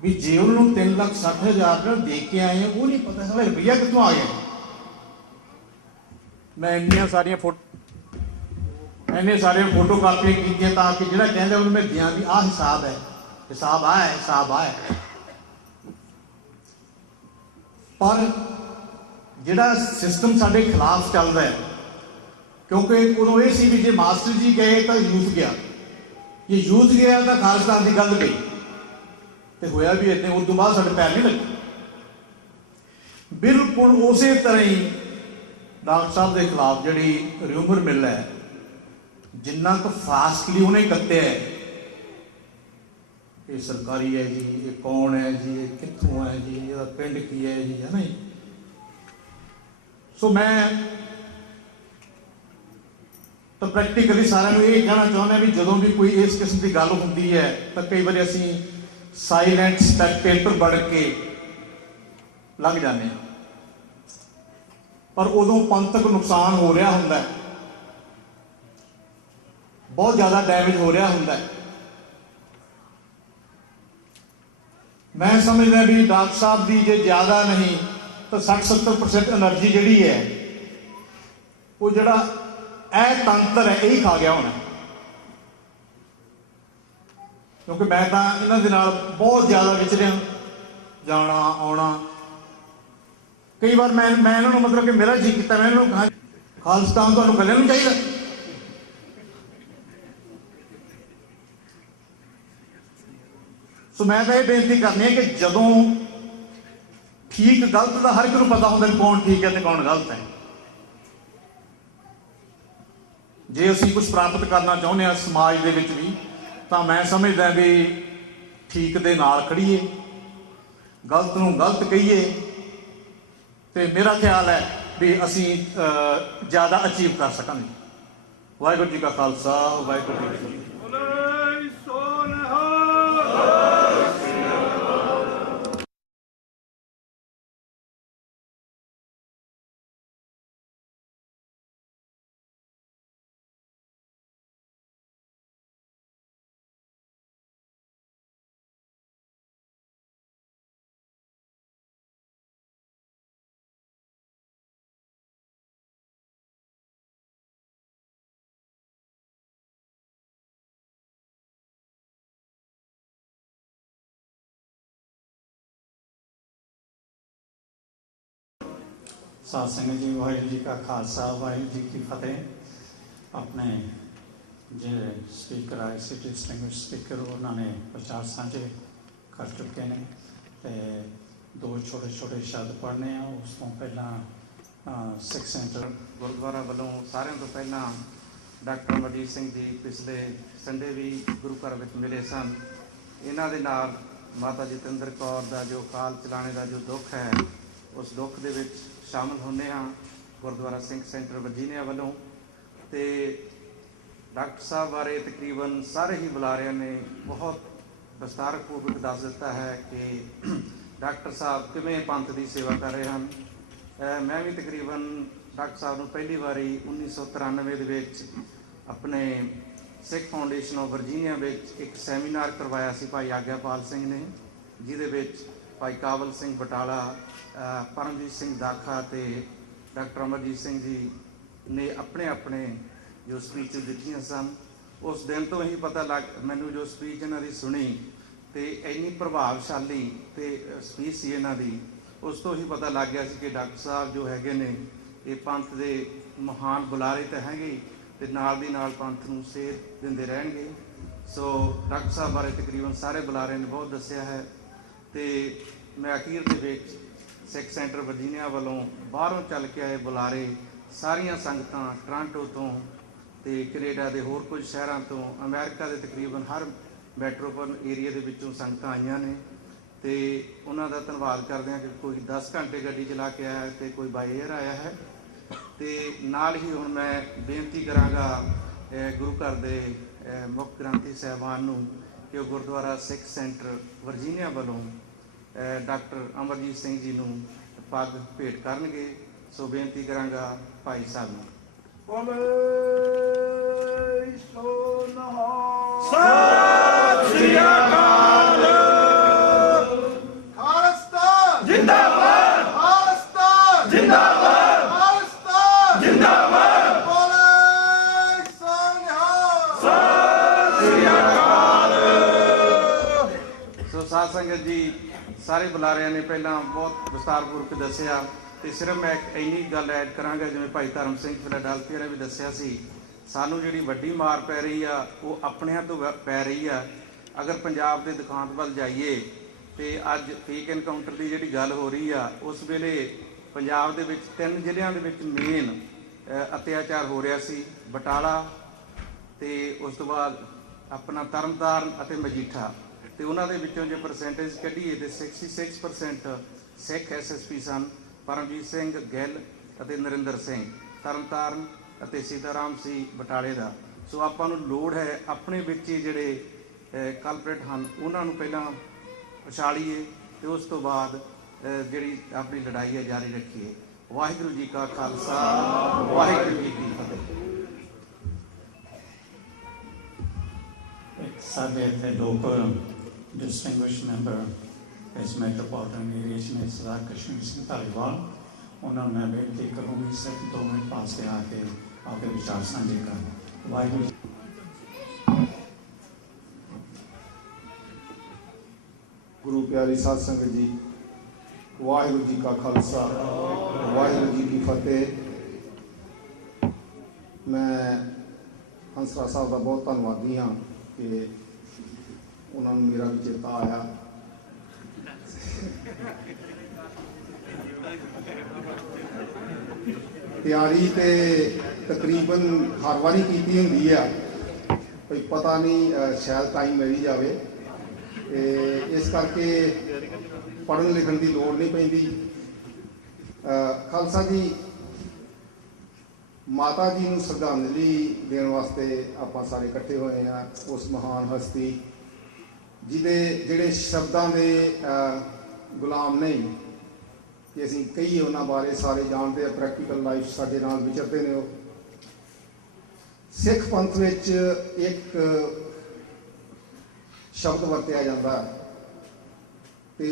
ਵੀ ਜੇ ਉਹਨਾਂ ਨੂੰ 3,60,000 ਦੇ ਕੇ ਆਏ ਉਹ ਨਹੀਂ ਪਤਾ ਸਾਡਾ ਰੁਪਈਆ ਕਿੱਥੋਂ ਆ ਗਿਆ। ਮੈਂ ਇੰਨੀਆਂ ਸਾਰੀਆਂ ਫੋਟੋ ਕਾਪੀਆਂ ਕੀਤੀਆਂ ਤਾਂ ਕਿ ਜਿਹੜਾ ਕਹਿੰਦਾ ਉਹਨੂੰ ਮੈਂ ਦਿਆਂ ਵੀ ਆਹ ਹਿਸਾਬ ਹੈ, ਹਿਸਾਬ ਆਇਆ। ਪਰ ਜਿਹੜਾ ਸਿਸਟਮ ਸਾਡੇ ਖਿਲਾਫ ਚੱਲਦਾ ਹੈ, ਕਿਉਂਕਿ ਉਦੋਂ ਇਹ ਸੀ ਵੀ ਜੇ ਮਾਸਟਰ ਜੀ ਗਏ ਤਾਂ ਯੂਥ ਗਿਆ, ਜੇ ਯੂਥ ਗਿਆ ਤਾਂ ਖਾਲਿਸਤਾਨ ਦੀ ਗੱਲ ਗਈ, ਤੇ ਹੋਇਆ ਵੀ ਇੱਥੇ। ਉਸ ਤੋਂ ਬਾਅਦ ਸਾਡੇ ਪੈਰ ਨਹੀਂ ਲੱਗੇ। ਬਿਲਕੁਲ ਉਸੇ ਤਰ੍ਹਾਂ ਹੀ ਡਾਕਟਰ ਸਾਹਿਬ ਦੇ ਖਿਲਾਫ ਜਿਹੜੀ ਰਿਊਮਰ ਮਿਲ ਹੈ, ਜਿੰਨਾ ਕੁ ਫਾਸਟਲੀ ਉਹਨੇ ਕੱਟਿਆ ਹੈ, ਇਹ ਸਰਕਾਰੀ ਹੈ ਜੀ, ਇਹ ਕੌਣ ਹੈ ਜੀ, ਇਹ ਕਿੱਥੋਂ ਹੈ ਜੀ, ਇਹਦਾ ਪਿੰਡ ਕੀ ਹੈ ਜੀ, ਹੈ ਨਾ ਜੀ। ਸੋ ਮੈਂ ਤਾਂ ਪ੍ਰੈਕਟੀਕਲੀ ਸਾਰਿਆਂ ਨੂੰ ਇਹ ਕਹਿਣਾ ਚਾਹੁੰਦਾ ਵੀ ਜਦੋਂ ਵੀ ਕੋਈ ਇਸ ਕਿਸਮ ਦੀ ਗੱਲ ਹੁੰਦੀ ਹੈ ਤਾਂ ਕਈ ਵਾਰੀ ਅਸੀਂ ਸਾਇਲੈਂਟ ਸਪੈਕਟੇਟਰ ਬਣ ਕੇ ਲੰਘ ਜਾਂਦੇ ਹਾਂ, ਪਰ ਉਦੋਂ ਪੰਥਕ ਨੁਕਸਾਨ ਹੋ ਰਿਹਾ ਹੁੰਦਾ ਹੈ, ਬਹੁਤ ਜ਼ਿਆਦਾ ਡੈਮੇਜ ਹੋ ਰਿਹਾ ਹੁੰਦਾ ਹੈ। ਮੈਂ ਸਮਝਦਾ ਵੀ ਡਾਕਟਰ ਸਾਹਿਬ ਦੀ ਜੇ ਜ਼ਿਆਦਾ ਨਹੀਂ ਤਾਂ 60-70% એનર્ਜੀ ਜਿਹੜੀ ਹੈ, ਉਹ ਜਿਹੜਾ ਇਹ ਤੰਤਰ ਹੈ ਇਹੀ ਖਾ ਗਿਆ ਹੋਣਾ। ਕਿਉਂਕਿ ਮੈਂ ਤਾਂ ਇਹਨਾਂ ਦੇ ਨਾਲ ਬਹੁਤ ਜ਼ਿਆਦਾ ਵਿਚਰਿਆ, ਜਾਣਾ ਆਉਣਾ। ਕਈ ਵਾਰ ਮੈਂ ਇਹਨਾਂ ਨੂੰ, ਮਤਲਬ ਕਿ ਮੇਰਾ ਜੀ ਕੀਤਾ, ਮੈਂ ਇਹਨਾਂ ਨੂੰ ਕਹਾ ਖਾਲਿਸਤਾਨ ਤੁਹਾਨੂੰ ਇਕੱਲੇ ਨੂੰ ਚਾਹੀਦਾ। ਸੋ ਮੈਂ ਤਾਂ ਇਹ ਬੇਨਤੀ ਕਰਨੀ ਹੈ ਕਿ ਜਦੋਂ ਠੀਕ ਗਲਤ ਦਾ ਹਰ ਇੱਕ ਨੂੰ ਪਤਾ ਹੁੰਦਾ ਕੌਣ ਠੀਕ ਹੈ ਤੇ ਕੌਣ ਗਲਤ ਹੈ। ਜੇ ਅਸੀਂ ਕੁਝ ਪ੍ਰਾਪਤ ਕਰਨਾ ਚਾਹੁੰਦੇ ਹਾਂ ਸਮਾਜ ਦੇ ਵਿੱਚ ਵੀ, ਤਾਂ ਮੈਂ ਸਮਝਦਾ ਵੀ ਠੀਕ ਦੇ ਨਾਲ ਖੜੀਏ, ਗਲਤ ਨੂੰ ਗਲਤ ਕਹੀਏ, ਤੇ ਮੇਰਾ ਖਿਆਲ ਹੈ ਵੀ ਅਸੀਂ ਜ਼ਿਆਦਾ ਅਚੀਵ ਕਰ ਸਕਾਂਗੇ। ਵਾਹਿਗੁਰੂ ਜੀ ਕਾ ਖਾਲਸਾ, ਵਾਹਿਗੁਰੂ ਜੀ ਕੀ ਫਤਿਹ। साध संगत जी, वाहिगुरू जी का खालसा, वाहिगुरू जी की फतेह। अपने जो स्पीकर आए सी, डिस्टिंग्विश स्पीकर, उन्होंने विचार साझे कर चुके हैं, तो दो छोटे छोटे शब्द पढ़ने हैं। उस तो पहला सिख सेंटर गुरुद्वारा वालों सारे तो पहला डॉक्टर अमरजीत सिंह जी पिछले संडे भी गुरु घर में मिले सन। इन्हां दे नाल माता जतिंदर कौर का जो काल चलाने का जो दुख है, उस दुख दे विच शामिल होने हाँ गुरुद्वारा सिंह सेंटर वर्जीनिया वालों। तो डॉक्टर साहब बारे तकरीबन सारे ही बुलारियां ने बहुत विस्तारपूर्वक दस दिता है कि डॉक्टर साहब किवें पंथ की सेवा कर रहे हैं। ਮੈਂ ਵੀ ਤਕਰੀਬਨ ਡਾਕਟਰ ਸਾਹਿਬ ਨੂੰ ਪਹਿਲੀ ਵਾਰੀ 1993 ਦੇ ਵਿੱਚ ਆਪਣੇ ਸਿੱਖ ਫਾਊਂਡੇਸ਼ਨ ਆਫ ਵਰਜੀਨੀਆ ਵਿੱਚ ਇੱਕ ਸੈਮੀਨਾਰ ਕਰਵਾਇਆ ਸੀ ਭਾਈ ਆਗਿਆਪਾਲ ਸਿੰਘ ਨੇ, ਜਿਹਦੇ ਵਿੱਚ ਭਾਈ ਕਾਬਲ ਸਿੰਘ ਬਟਾਲਾ, ਪਰਮਜੀਤ ਸਿੰਘ ਦਾਖਾ ਅਤੇ ਡਾਕਟਰ ਅਮਰਜੀਤ ਸਿੰਘ ਜੀ ਨੇ ਆਪਣੇ ਆਪਣੇ ਜੋ ਸਪੀਚ ਦਿੱਤੀਆਂ ਸਨ। ਉਸ ਦਿਨ ਤੋਂ ਹੀ ਪਤਾ ਮੈਨੂੰ ਜੋ ਸਪੀਚ ਇਹਨਾਂ ਦੀ ਸੁਣੀ ਤੇ ਇੰਨੀ ਪ੍ਰਭਾਵਸ਼ਾਲੀ ਤੇ ਸਪੀਚ ਸੀ ਇਹਨਾਂ ਦੀ, ਉਸ ਤੋਂ ਹੀ ਪਤਾ ਲੱਗ ਗਿਆ ਸੀ ਕਿ ਡਾਕਟਰ ਸਾਹਿਬ ਜੋ ਹੈਗੇ ਨੇ ਇਹ ਪੰਥ ਦੇ ਮਹਾਨ ਬੁਲਾਰੇ ਤਾਂ ਹੈਗੇ ਤੇ ਨਾਲ ਦੀ ਨਾਲ ਪੰਥ ਨੂੰ ਸੇਧ ਦਿੰਦੇ ਰਹਿਣਗੇ। ਸੋ ਡਾਕਟਰ ਸਾਹਿਬ ਬਾਰੇ ਤਕਰੀਬਨ ਸਾਰੇ ਬੁਲਾਰੇ ਨੇ ਬਹੁਤ ਦੱਸਿਆ ਹੈ ਤੇ ਮੈਂ ਅਖੀਰ ਦੇ ਵਿੱਚ ਸਿੱਖ ਸੈਂਟਰ ਵਰਜੀਨੀਆ ਵੱਲੋਂ ਬਾਹਰੋਂ ਚੱਲ ਕੇ ਆਏ ਬੁਲਾਰੇ, ਸਾਰੀਆਂ ਸੰਗਤਾਂ ਟੋਰਾਂਟੋ ਤੋਂ ਤੇ ਕੈਨੇਡਾ ਦੇ ਹੋਰ ਕੁਝ ਸ਼ਹਿਰਾਂ ਤੋਂ, ਅਮਰੀਕਾ ਦੇ ਤਕਰੀਬਨ ਹਰ ਮੈਟਰੋਪੋਲੀਟਨ ਏਰੀਆ ਦੇ ਵਿੱਚੋਂ ਸੰਗਤਾਂ ਆਈਆਂ ਨੇ ਤੇ ਉਹਨਾਂ ਦਾ ਧੰਨਵਾਦ ਕਰਦੇ ਹਾਂ ਕਿ ਕੋਈ 10 ਘੰਟੇ ਗੱਡੀ ਚਲਾ ਕੇ ਆਇਆ ਤੇ ਕੋਈ ਬਾਈ ਏਅਰ ਆਇਆ ਹੈ। ਤੇ ਨਾਲ ਹੀ ਹੁਣ ਮੈਂ ਬੇਨਤੀ ਕਰਾਂਗਾ ਗੁਰੂ ਘਰ ਦੇ ਮੁੱਖ ਗ੍ਰੰਥੀ ਸਾਹਿਬਾਨ ਨੂੰ ਕਿ ਉਹ ਗੁਰਦੁਆਰਾ ਸਿੱਖ ਸੈਂਟਰ ਵਰਜੀਨੀਆ ਵੱਲੋਂ ਡਾਕਟਰ ਅਮਰਜੀਤ ਸਿੰਘ ਜੀ ਨੂੰ ਪੱਗ ਭੇਟ ਕਰਨਗੇ। ਸੋ ਬੇਨਤੀ ਕਰਾਂਗਾ ਭਾਈ ਸਾਹਿਬ ਨੂੰ। ਸਤਿ ਸ੍ਰੀ ਅਕਾਲ। ਖਾਲਸਾ ਜਿੰਦਾਬਾਦ, ਖਾਲਸਾ ਜਿੰਦਾਬਾਦ, ਖਾਲਸਾ ਜਿੰਦਾਬਾਦ। ਬੋਲੇ ਸੋਨਿਹਾਲ। ਸਤਿ ਸ੍ਰੀ ਅਕਾਲ। ਸੋ ਸਾਧ ਸੰਗਤ ਜੀ, ਸਾਰੇ ਬੁਲਾਰਿਆਂ ਨੇ ਪਹਿਲਾਂ ਬਹੁਤ ਵਿਸਤਾਰਪੂਰਵਕ ਦੱਸਿਆ ਤੇ ਸਿਰਫ ਮੈਂ ਇੱਕ ਇੰਨੀ ਗੱਲ ਐਡ ਕਰਾਂਗਾ, ਜਿਵੇਂ ਭਾਈ ਧਰਮ ਸਿੰਘ ਫਿਲਾਡੈਲਫੀਆ ਨੇ ਵੀ ਦੱਸਿਆ ਸੀ, ਸਾਨੂੰ ਜਿਹੜੀ ਵੱਡੀ ਮਾਰ ਪੈ ਰਹੀ ਆ ਉਹ ਆਪਣਿਆਂ ਤੋਂ ਪੈ ਰਹੀ ਆ। ਅਗਰ ਪੰਜਾਬ ਦੇ ਦੁਖਾਂਤ ਵੱਲ ਜਾਈਏ ਤੇ ਅੱਜ ਫੇਕ ਐਨਕਾਊਂਟਰ ਦੀ ਜਿਹੜੀ ਗੱਲ ਹੋ ਰਹੀ ਆ, ਉਸ ਵੇਲੇ ਪੰਜਾਬ ਦੇ ਵਿੱਚ 3 ਜ਼ਿਲ੍ਹਿਆਂ ਦੇ ਵਿੱਚ ਮੇਨ ਅਤਿਆਚਾਰ ਹੋ ਰਿਹਾ ਸੀ, ਬਟਾਲਾ ਤੇ ਉਸ ਤੋਂ ਬਾਅਦ ਆਪਣਾ ਤਰਨਤਾਰਨ ਅਤੇ ਮਜੀਠਾ। ਤੇ ਉਹਨਾਂ ਦੇ ਵਿੱਚੋਂ ਜੇ ਪਰਸੈਂਟੇਜ ਕੱਢੀਏ ਤੇ 66% ਸਿੱਖ ਐਸਐਸਪੀ ਸਨ, ਪਰਮਜੀਤ ਸਿੰਘ ਗਿੱਲ ਅਤੇ ਨਰਿੰਦਰ ਸਿੰਘ ਤਰਨਤਾਰਨ ਅਤੇ ਸੀਤਾਰਾਮ ਸੀ ਬਟਾਲੇ ਦਾ। ਸੋ ਆਪਾਂ ਨੂੰ ਲੋੜ ਹੈ ਆਪਣੇ ਵਿੱਚ ਹੀ ਜਿਹੜੇ ਕਲਪਰੇਟ ਹਨ ਉਹਨਾਂ ਨੂੰ ਪਹਿਲਾਂ ਪਛਾੜੀਏ ਤੇ ਉਸ ਤੋਂ ਬਾਅਦ ਜਿਹੜੀ ਆਪਣੀ ਲੜਾਈ ਹੈ ਜਾਰੀ ਰੱਖੀਏ। ਵਾਹਿਗੁਰੂ ਜੀ ਕਾ ਖਾਲਸਾ, ਵਾਹਿਗੁਰੂ ਜੀ ਕੀ ਫਤਿਹ। ਸਾਡੇ ਇੱਥੇ ਲੋਕ ਡਿਸਟਿੰਗੁਇਸ਼ਡ ਮੈਂਬਰ ਇਸ ਮੈਟਰੋਪੋਲੀਟਨ ਏਰੀਆ में सरदार कश्मीर सिंह धालीवाल, उन्होंने मैं बेनती करूँगी सिर्फ 2 मिनट पास से आके आपके विचार साझे कर। वाहिगुरू गुरु प्यारी साध संगत जी, वाहिगुरू जी का खालसा, वाहिगुरू जी की फतेह। मैं हंसराज साहब का बहुत धन्नवादी हाँ कि उन्होंने मेरा भी चेता आया। ਤਿਆਰੀ ਤੇ ਤਕਰੀਬਨ ਹਰ ਵਾਰੀ ਕੀਤੀ ਹੁੰਦੀ ਆ, ਕੋਈ ਪਤਾ ਨਹੀਂ ਸ਼ਾਇਦ ਟਾਈਮ ਮਿਲ ਹੀ ਜਾਵੇ ਤੇ ਇਸ ਕਰਕੇ ਪੜ੍ਹਨ ਲਿਖਣ ਦੀ ਲੋੜ ਨਹੀਂ ਪੈਂਦੀ। ਖਾਲਸਾ ਜੀ, ਮਾਤਾ ਜੀ ਨੂੰ ਸ਼ਰਧਾਂਜਲੀ ਦੇਣ ਵਾਸਤੇ ਆਪਾਂ ਸਾਰੇ ਇਕੱਠੇ ਹੋਏ ਆ, ਉਸ ਮਹਾਨ ਹਸਤੀ ਜਿਹੜੇ ਸ਼ਬਦਾਂ ਦੇ ਗੁਲਾਮ ਨਹੀਂ ਕਿ ਅਸੀਂ ਕਈ ਉਹਨਾਂ ਬਾਰੇ ਸਾਰੇ ਜਾਣਦੇ ਆ, ਪ੍ਰੈਕਟੀਕਲ ਲਾਈਫ ਸਾਡੇ ਨਾਲ ਵਿਚਰਦੇ ਨੇ। ਉਹ ਸਿੱਖ ਪੰਥ ਵਿੱਚ ਇੱਕ ਸ਼ਬਦ ਵਰਤਿਆ ਜਾਂਦਾ ਤੇ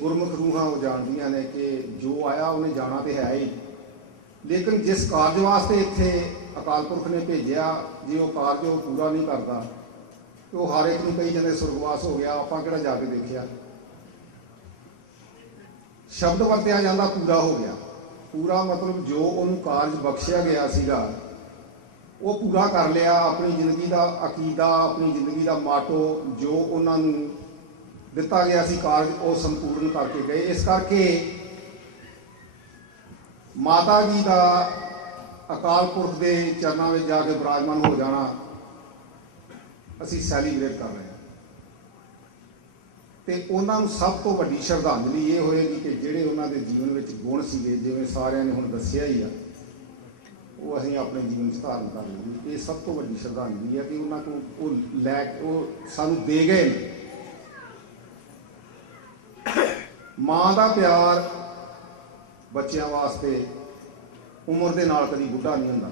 ਗੁਰਮੁਖ ਰੂਹਾਂ ਉਹ ਜਾਣਦੀਆਂ ਨੇ ਕਿ ਜੋ ਆਇਆ ਉਹਨੇ ਜਾਣਾ ਤੇ ਹੈ ਹੀ, ਲੇਕਿਨ ਜਿਸ ਕਾਰਜ ਵਾਸਤੇ ਇੱਥੇ ਅਕਾਲ ਪੁਰਖ ਨੇ ਭੇਜਿਆ, ਜੇ ਉਹ ਕਾਰਜ ਉਹ ਪੂਰਾ ਨਹੀਂ ਕਰਦਾ ਤੇ ਉਹ ਹਰ ਇੱਕ ਨੂੰ ਕਈ ਜਾਂਦੇ ਸੁਰਗਵਾਸ ਹੋ ਗਿਆ, ਆਪਾਂ ਕਿਹੜਾ ਜਾ ਕੇ ਦੇਖਿਆ। ਸ਼ਬਦ ਵਰਤਿਆ ਜਾਂਦਾ ਪੂਰਾ ਹੋ ਗਿਆ, ਪੂਰਾ ਮਤਲਬ ਜੋ ਉਹਨੂੰ ਕਾਰਜ ਬਖਸ਼ਿਆ ਗਿਆ ਸੀਗਾ ਉਹ ਪੂਰਾ ਕਰ ਲਿਆ। ਆਪਣੀ ਜ਼ਿੰਦਗੀ ਦਾ ਅਕੀਦਾ, ਆਪਣੀ ਜ਼ਿੰਦਗੀ ਦਾ ਮਾਟੋ ਜੋ ਉਹਨਾਂ ਨੂੰ ਦਿੱਤਾ ਗਿਆ ਸੀ ਕਾਰਜ, ਉਹ ਸੰਪੂਰਨ ਕਰਕੇ ਗਏ। ਇਸ ਕਰਕੇ ਮਾਤਾ ਜੀ ਦਾ ਅਕਾਲ ਪੁਰਖ ਦੇ ਚਰਨਾਂ ਵਿੱਚ ਜਾ ਕੇ ਬਿਰਾਜਮਾਨ ਹੋ ਜਾਣਾ ਅਸੀਂ ਸੈਲੀਬ੍ਰੇਟ ਕਰ ਰਹੇ ਹਾਂ ਤੇ ਉਹਨਾਂ ਨੂੰ ਸਭ ਤੋਂ ਵੱਡੀ ਸ਼ਰਧਾਂਜਲੀ ਇਹ ਹੋਏਗੀ ਕਿ ਜਿਹੜੇ ਉਹਨਾਂ ਦੇ ਜੀਵਨ ਵਿੱਚ ਗੁਣ ਸੀਗੇ, ਜਿਵੇਂ ਸਾਰਿਆਂ ਨੇ ਹੁਣ ਦੱਸਿਆ ਹੀ ਆ, ਉਹ ਅਸੀਂ ਆਪਣੇ ਜੀਵਨ 'ਚ ਧਾਰਨ ਕਰ ਲਈਏ। ਇਹ ਸਭ ਤੋਂ ਵੱਡੀ ਸ਼ਰਧਾਂਜਲੀ ਹੈ ਕਿ ਉਹਨਾਂ ਤੋਂ ਉਹ ਸਾਨੂੰ ਦੇ ਗਏ ਨੇ। ਮਾਂ ਦਾ ਪਿਆਰ ਬੱਚਿਆਂ ਵਾਸਤੇ ਉਮਰ ਦੇ ਨਾਲ ਕਦੀ ਬੁੱਢਾ ਨਹੀਂ ਹੁੰਦਾ।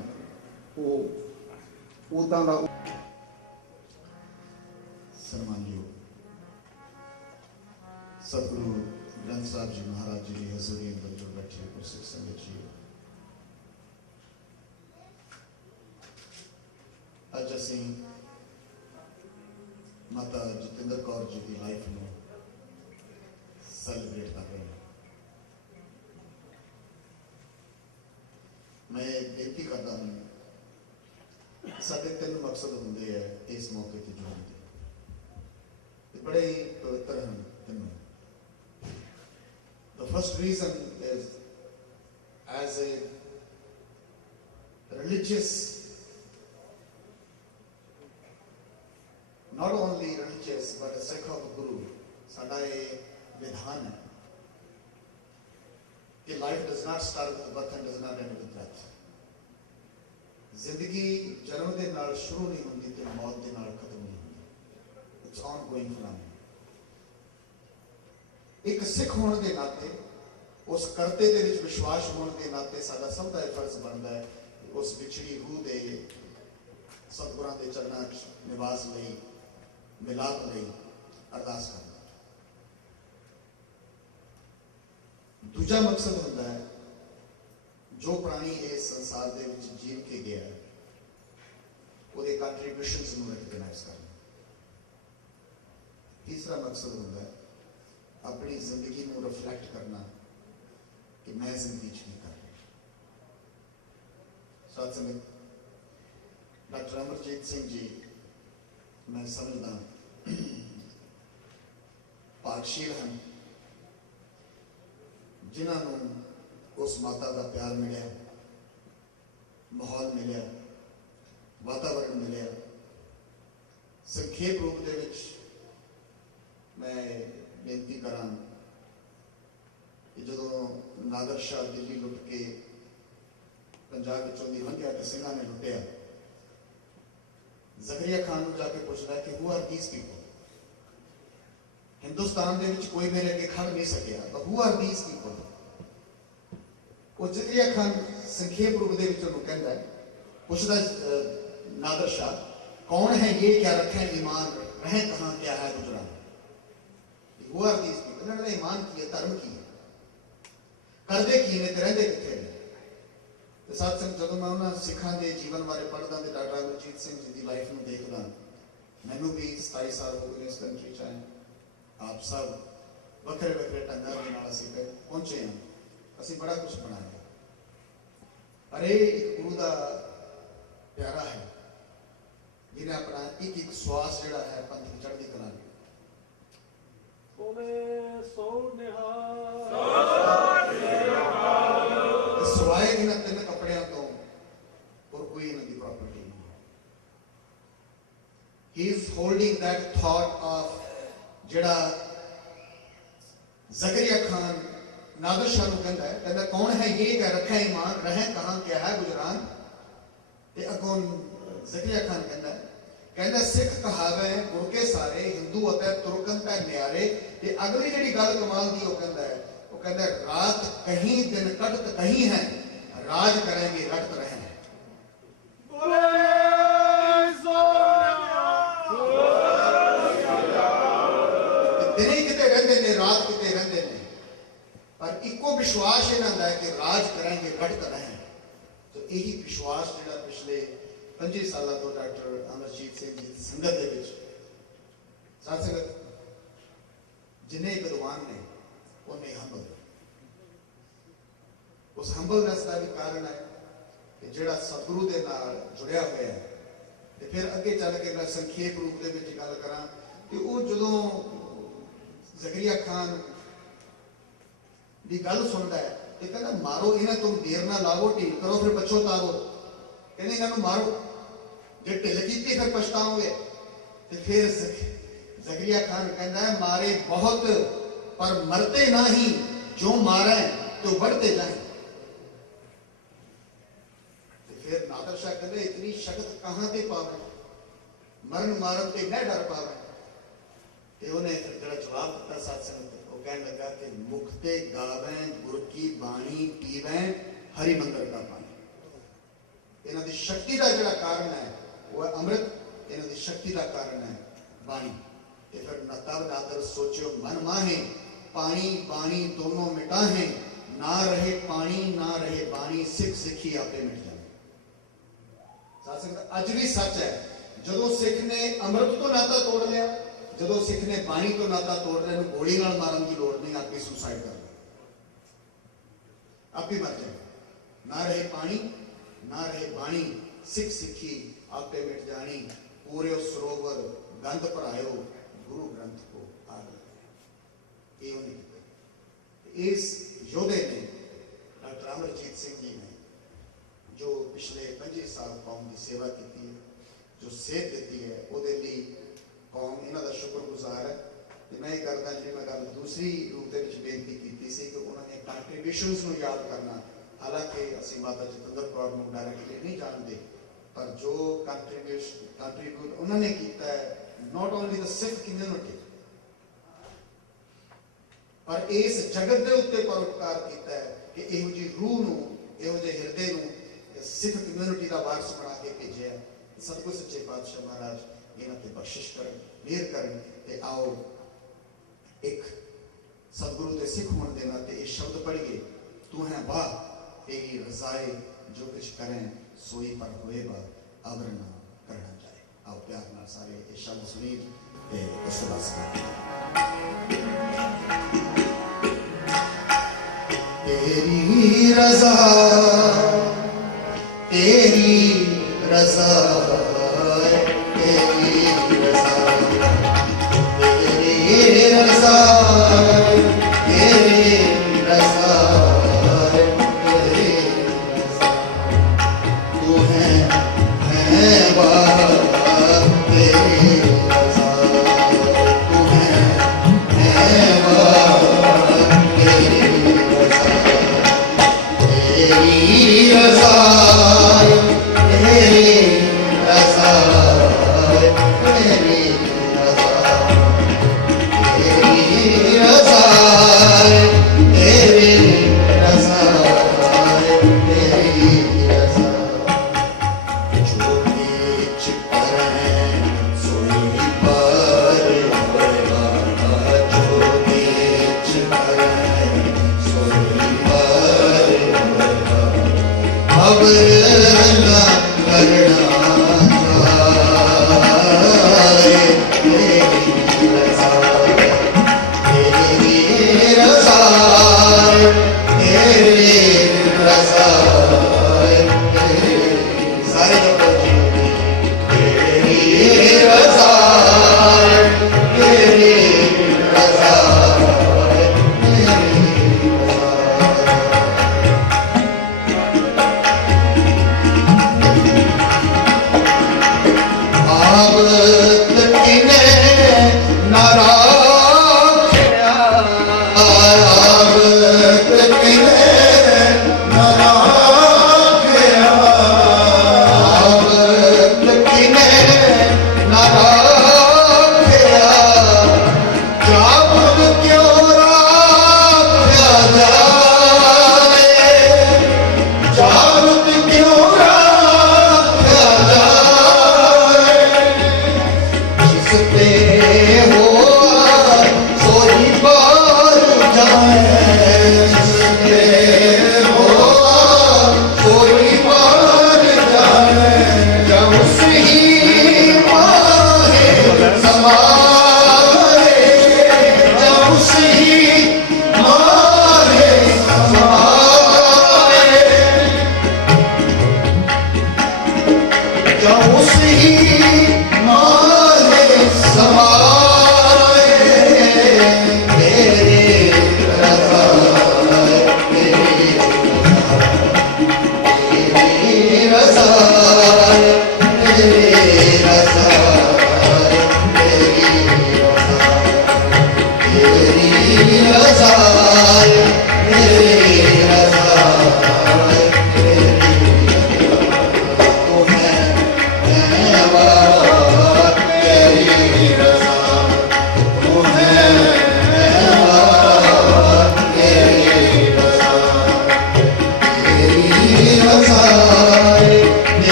ਉਹ ਉਦਾਂ ਦਾ ਸਨਮਾਨਯੋਗ ਸਤਿਗੁਰੂ ਗ੍ਰੰਥ ਸਾਹਿਬ ਜੀ ਮਹਾਰਾਜ ਜੀ ਦੀ ਹਜ਼ੂਰੀ ਅੰਦਰ ਜੋ ਬੈਠੇ ਗੁਰਸਿੱਖ ਸੰਗਤ ਜੀ, ਅੱਜ ਅਸੀਂ ਮਾਤਾ ਜਤਿੰਦਰ ਕੌਰ ਜੀ ਦੀ ਲਾਈਫ ਨੂੰ ਸੈਲੀਬ੍ਰੇਟ ਕਰ ਰਹੇ ਹਾਂ। ਮੈਂ ਬੇਨਤੀ ਕਰਦਾ ਹਾਂ, ਸਾਡੇ 3 ਮਕਸਦ ਹੁੰਦੇ ਹੈ ਇਸ ਮੌਕੇ ਤੇ ਜੁੜਨ ਦੇ, ਬੜੇ ਹੀ ਪਵਿੱਤਰ ਹਨ ਤਿੰਨੋਂ। The first reason is as a religious, not only religious but a Sikh of Guru, ਸਾਡਾ ਇਹ ਵਿਧਾਨ ਹੈ ਕਿ life does not start with birth and does not end with death. ਜ਼ਿੰਦਗੀ ਜਨਮ ਦੇ ਨਾਲ ਸ਼ੁਰੂ ਨਹੀਂ ਹੁੰਦੀ ਤੇ ਮੌਤ ਦੇ ਨਾਲ ਖਤਮ ਨਹੀਂ ਹੁੰਦੀ। It's ongoing phenomenon. ਇੱਕ ਸਿੱਖ ਹੋਣ ਦੇ ਨਾਤੇ, ਉਸ ਕਰਤੇ ਦੇ ਵਿੱਚ ਵਿਸ਼ਵਾਸ ਹੋਣ ਦੇ ਨਾਤੇ ਸਾਡਾ ਸਭ ਦਾ ਇਹ ਫਰਜ਼ ਬਣਦਾ ਹੈ ਕਿ ਉਸ ਵਿਛੜੀ ਰੂਹ ਦੇ ਸਤਿਗੁਰਾਂ ਦੇ ਚਰਨਾਂ 'ਚ ਨਿਵਾਸ ਲਈ, ਮਿਲਾਪ ਲਈ ਅਰਦਾਸ ਕਰਨਾ। ਦੂਜਾ ਮਕਸਦ ਹੁੰਦਾ ਹੈ ਜੋ ਪ੍ਰਾਣੀ ਇਸ ਸੰਸਾਰ ਦੇ ਵਿੱਚ ਜੀਵ ਕੇ ਗਿਆ ਉਹਦੇ ਕੰਟਰੀਬਿਊਸ਼ਨਸ ਨੂੰ ਰੈਕਗਨਾਈਜ਼ ਕਰਨਾ। ਤੀਸਰਾ ਮਕਸਦ ਹੁੰਦਾ ਹੈ अपनी जिंदगी में रिफ्लेक्ट करना कि मैं जिंदगी नहीं कर रहा। साथ संगत, डॉक्टर अमरजीत सिंह जी मैं समझदा भागशील हैं जिन्होंने उस माता का प्यार मिले, माहौल मिले, वातावरण मिले। संखेप रूप दे विच मैं बेनती करा कि जो नादर शाह दिल्ली लुट के पंजाब विचों दी लंघिया ते सिंघां ने लुटिया, ज़करिया खान नूं जाके पुछदा कि who are these people. Hindustan दे विच कोई मेरे अगे खड़ नहीं सकिया, but who are these people? वो ज़करिया खान संखेप रूप दे विच उहनूं कहंदा है, पुछदा नादर शाह कौन है ये, क्या रखें ईमान, रहें कहाँ, क्या है गुजरान। Who are these people? इन्होंने ईमान की है, धर्म की है, करदे की ने, रहंदे किथे ने। साथ संग जदों मैं उन्हां सिखां दे जीवन बारे पढ़दा ते डॉक्टर अमरजीत सिंह जी दी लाइफ नूं देखदा, मैनूं भी 27 साल हो गए इस कंट्री च आए। आप सब वखरे वखरे ढंगां दे नाल असीं पहुंचे हैं, असीं बड़ा कुछ बनाया। पर एक गुरु दा प्यारा है जिन्हें अपना एक एक श्वास जिहड़ा है पंथ चढ़दी कला सवाए इन्हां 3 कपड़ियां तो और कोई इन्हां दी प्रॉपर्टी नहीं। He is holding that thought of जिहड़ा ज़करिया खान नादर शाह नूं कहंदा है, कहंदा कौन है ये, क्या रखा ईमान, रहें कहाँ, क्या है गुजरान। ते अगों ज़करिया खान कहंदा सिख कहावे गुर के सारे, हिंदू अते तुरकन ते न्यारे। ते अगली जिहड़ी गल कमाल दी वो कहंदा रात कहीं दिन कटत कहीं है, राज करेंगे रटत रहें। दिन किते रहंदे ने, रात किते रहंदे ने, पर इको विश्वास इन्हां दा है कि राज करेंगे रटत रहें। तो यही विश्वास जिहड़ा पिछले 25 साल तो डॉक्टर अमरजीत सिंह जी संगत दे विच साथ संगत जिन्ने विद्वान ने उन्ने हंबल, उस हंबलनेस का भी कारण है कि जिहड़ा सतगुरु दे नाल जुड़िया होया है। ते फिर अगे चल के मैं संखेप रूप दे विच गल करां कि वो जदों ज़करिया खान दी गल सुनदा है ते कहंदा मारो इन्हां, तुम देर ना लावो, ढील करो फिर पछतावो। कहंदे इन्हां नूं मारो, जे ढिल कीती फिर पछताओगे। तो फिर ज़करिया खान कहता है मारे बहुत पर मरते ना ही, जो मारे तो बढ़ते जाए। तो फिर नादर शाह कहते इतनी शक्ति कहाँ से पावे, मरण मारन ते न डर पावे। तो उन्हें फिर जरा जवाब दिता सत्संग को कहने लगा कि मुक्ते गावें गुर की बाणी पीवें हरि मंदिर का पानी। इन्हां दी शक्ति का जिहड़ा कारण है वो है अमृत, इन्हां दी शक्ति का कारण है बाणी। ते फिर तब नादर सोचो मन माहे पानी बाणी दोनों मिटाहे, ना रहे पानी ना रहे बाणी, सिख सिखी आपे मिट जाए। साथ संगत अज भी सच है, जदों सिख ने अमृत तो नाता तोड़ लिया, जदों सिख ने बाणी तो नाता तोड़ लिया, गोली नाल मारन की लोड़ नहीं, आपे सुसाइड कर लिया, आप ही मर जाए। ना रहे पानी ना रहे बाणी, सिख सिखी आपे मिट जानी, पूरे सरोवर गंध भरायो गुरु ग्रंथ को आग लगाए। ये उन्हें किया। इस योधे ने डॉक्टर अमरजीत सिंह जी ने जो पिछले 25 साल कौम की सेवा की है, जो सेध दी है, ਉਹਦੇ ਲਈ कौम इन्हों का शुक्रगुजार है। तो मैं ये करता जी मैं गल दूसरी रूप के बेनती की सी कि उन्होंने कंट्रीब्यूशनस को याद करना, हालांकि असी माता जतिंदर कौर को डायरेक्टली नहीं जानते, पर जो कंट्रीब्यूट उन्होंने किया है, not only the Sikh community पर इस जगत के उत्ते परोपकार किया है कि इहो जी रूह नूं, इहो जे हिरदे नूं सिख कम्यूनिटी का वारस बना के भेजे। सतगुरु सच्चे पातशाह महाराज इन्हां ते बख्शिश करन, मेहर करन। ते आओ एक सतगुरु के सिख होने के नाते ये शब्द पढ़िए, तू है वाह तेरी रजाए जो कुछ करें सोई पर हुए बा अवर ना करना जाए। आओ प्यार नाल सारे ये शब्द सुनी ते विश्वास तेरी रजा तेरी रजा तेरी रजा तेरी रजा तेरी रजा तेरी रजा तू है वाह तेरी रजा तू है वाह तेरी रजा तेरी रजा तेरी रजा तेरी रजा तेरी रजा तेरी रजा तेरी रजा जो बीच करें सोई पर होगा, जो बीच करें सोई पर होगा, अब ना करना जाए तेरी रजा तेरी रजा तेरी रजा तेरी सारे तेरी रजा तेरी रजा तेरी रजा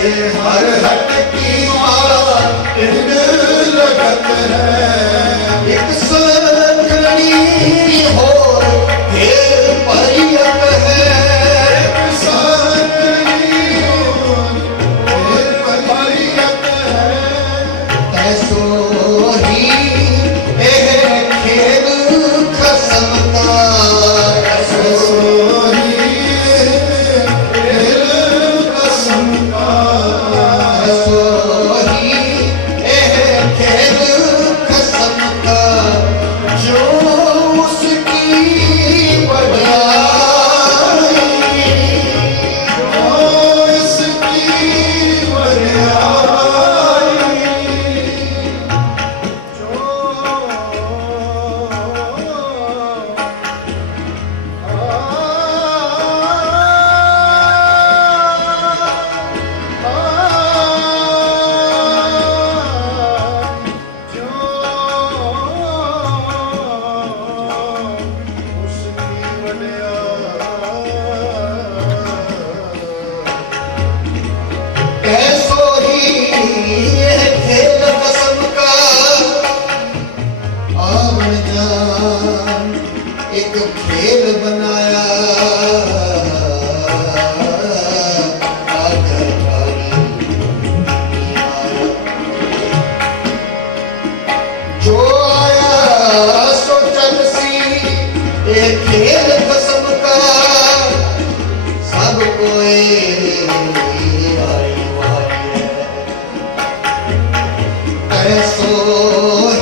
हर हट की माला इन लगत है एक संगनी हो फिर परियत है एक संगनी हो फिर परियत है ऐसो ही यह खेल खसम का ऐसो ही खेल खसम का ऐसो ही यह खेल खसम का जो उसकी बढ़ाई जो उसकी बढ़ाई कैसो ही यह खेल कसम का आवन जान एक खेल बनाया जो आया सो चल सी एक खेल कसम का सब कोई ऐसो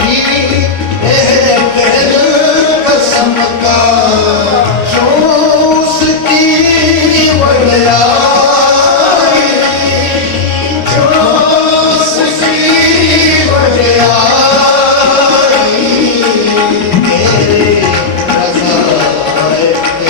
ही यह खेल कसम का जो उसकी बढ़ाई जो उसकी बढ़ाई मेरे रज़ा है तेरी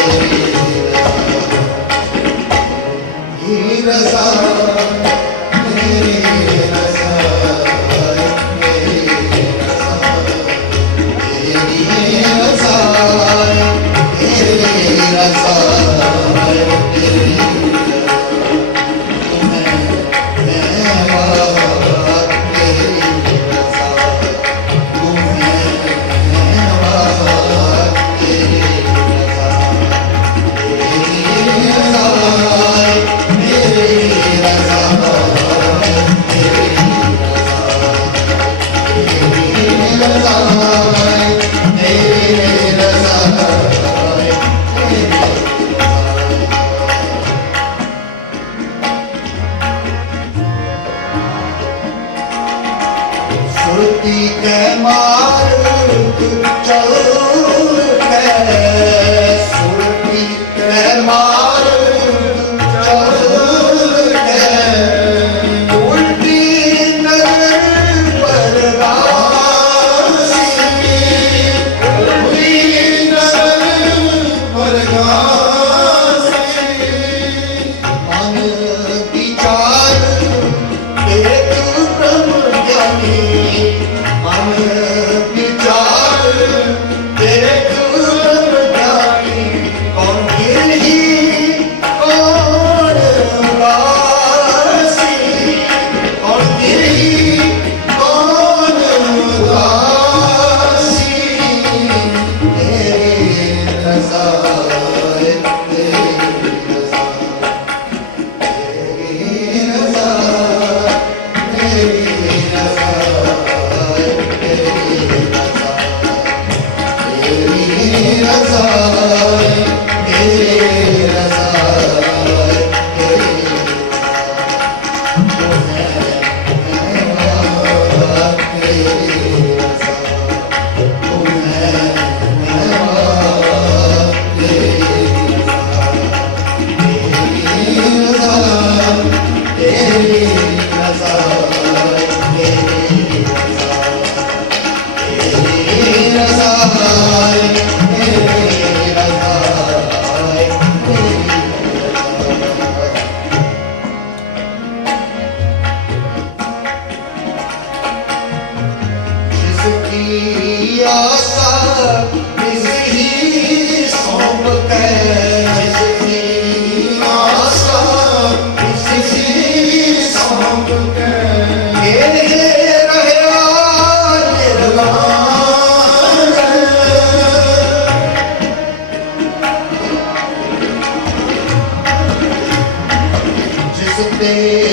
रज़ा मेरी रज़ा सुरती के मार्ग चल के सुरती के मार्ग चल के उल्टी नजर पर गासी उल्टी नजर पर गासी मन विचार एक ब्रह्म ज्ञानी मन विचार एक ब्रह्म ज्ञानी कौन गिरही कौन उदासी कौन गिरही कौन उदासी तेरी रज़ा है तेरी रज़ा तेरी रज़ा तेरी रज़ा तेरी रज़ा तेरी रज़ा जिसकी आशा किसी सौंप के जिसकी आशा किसी ਤੇ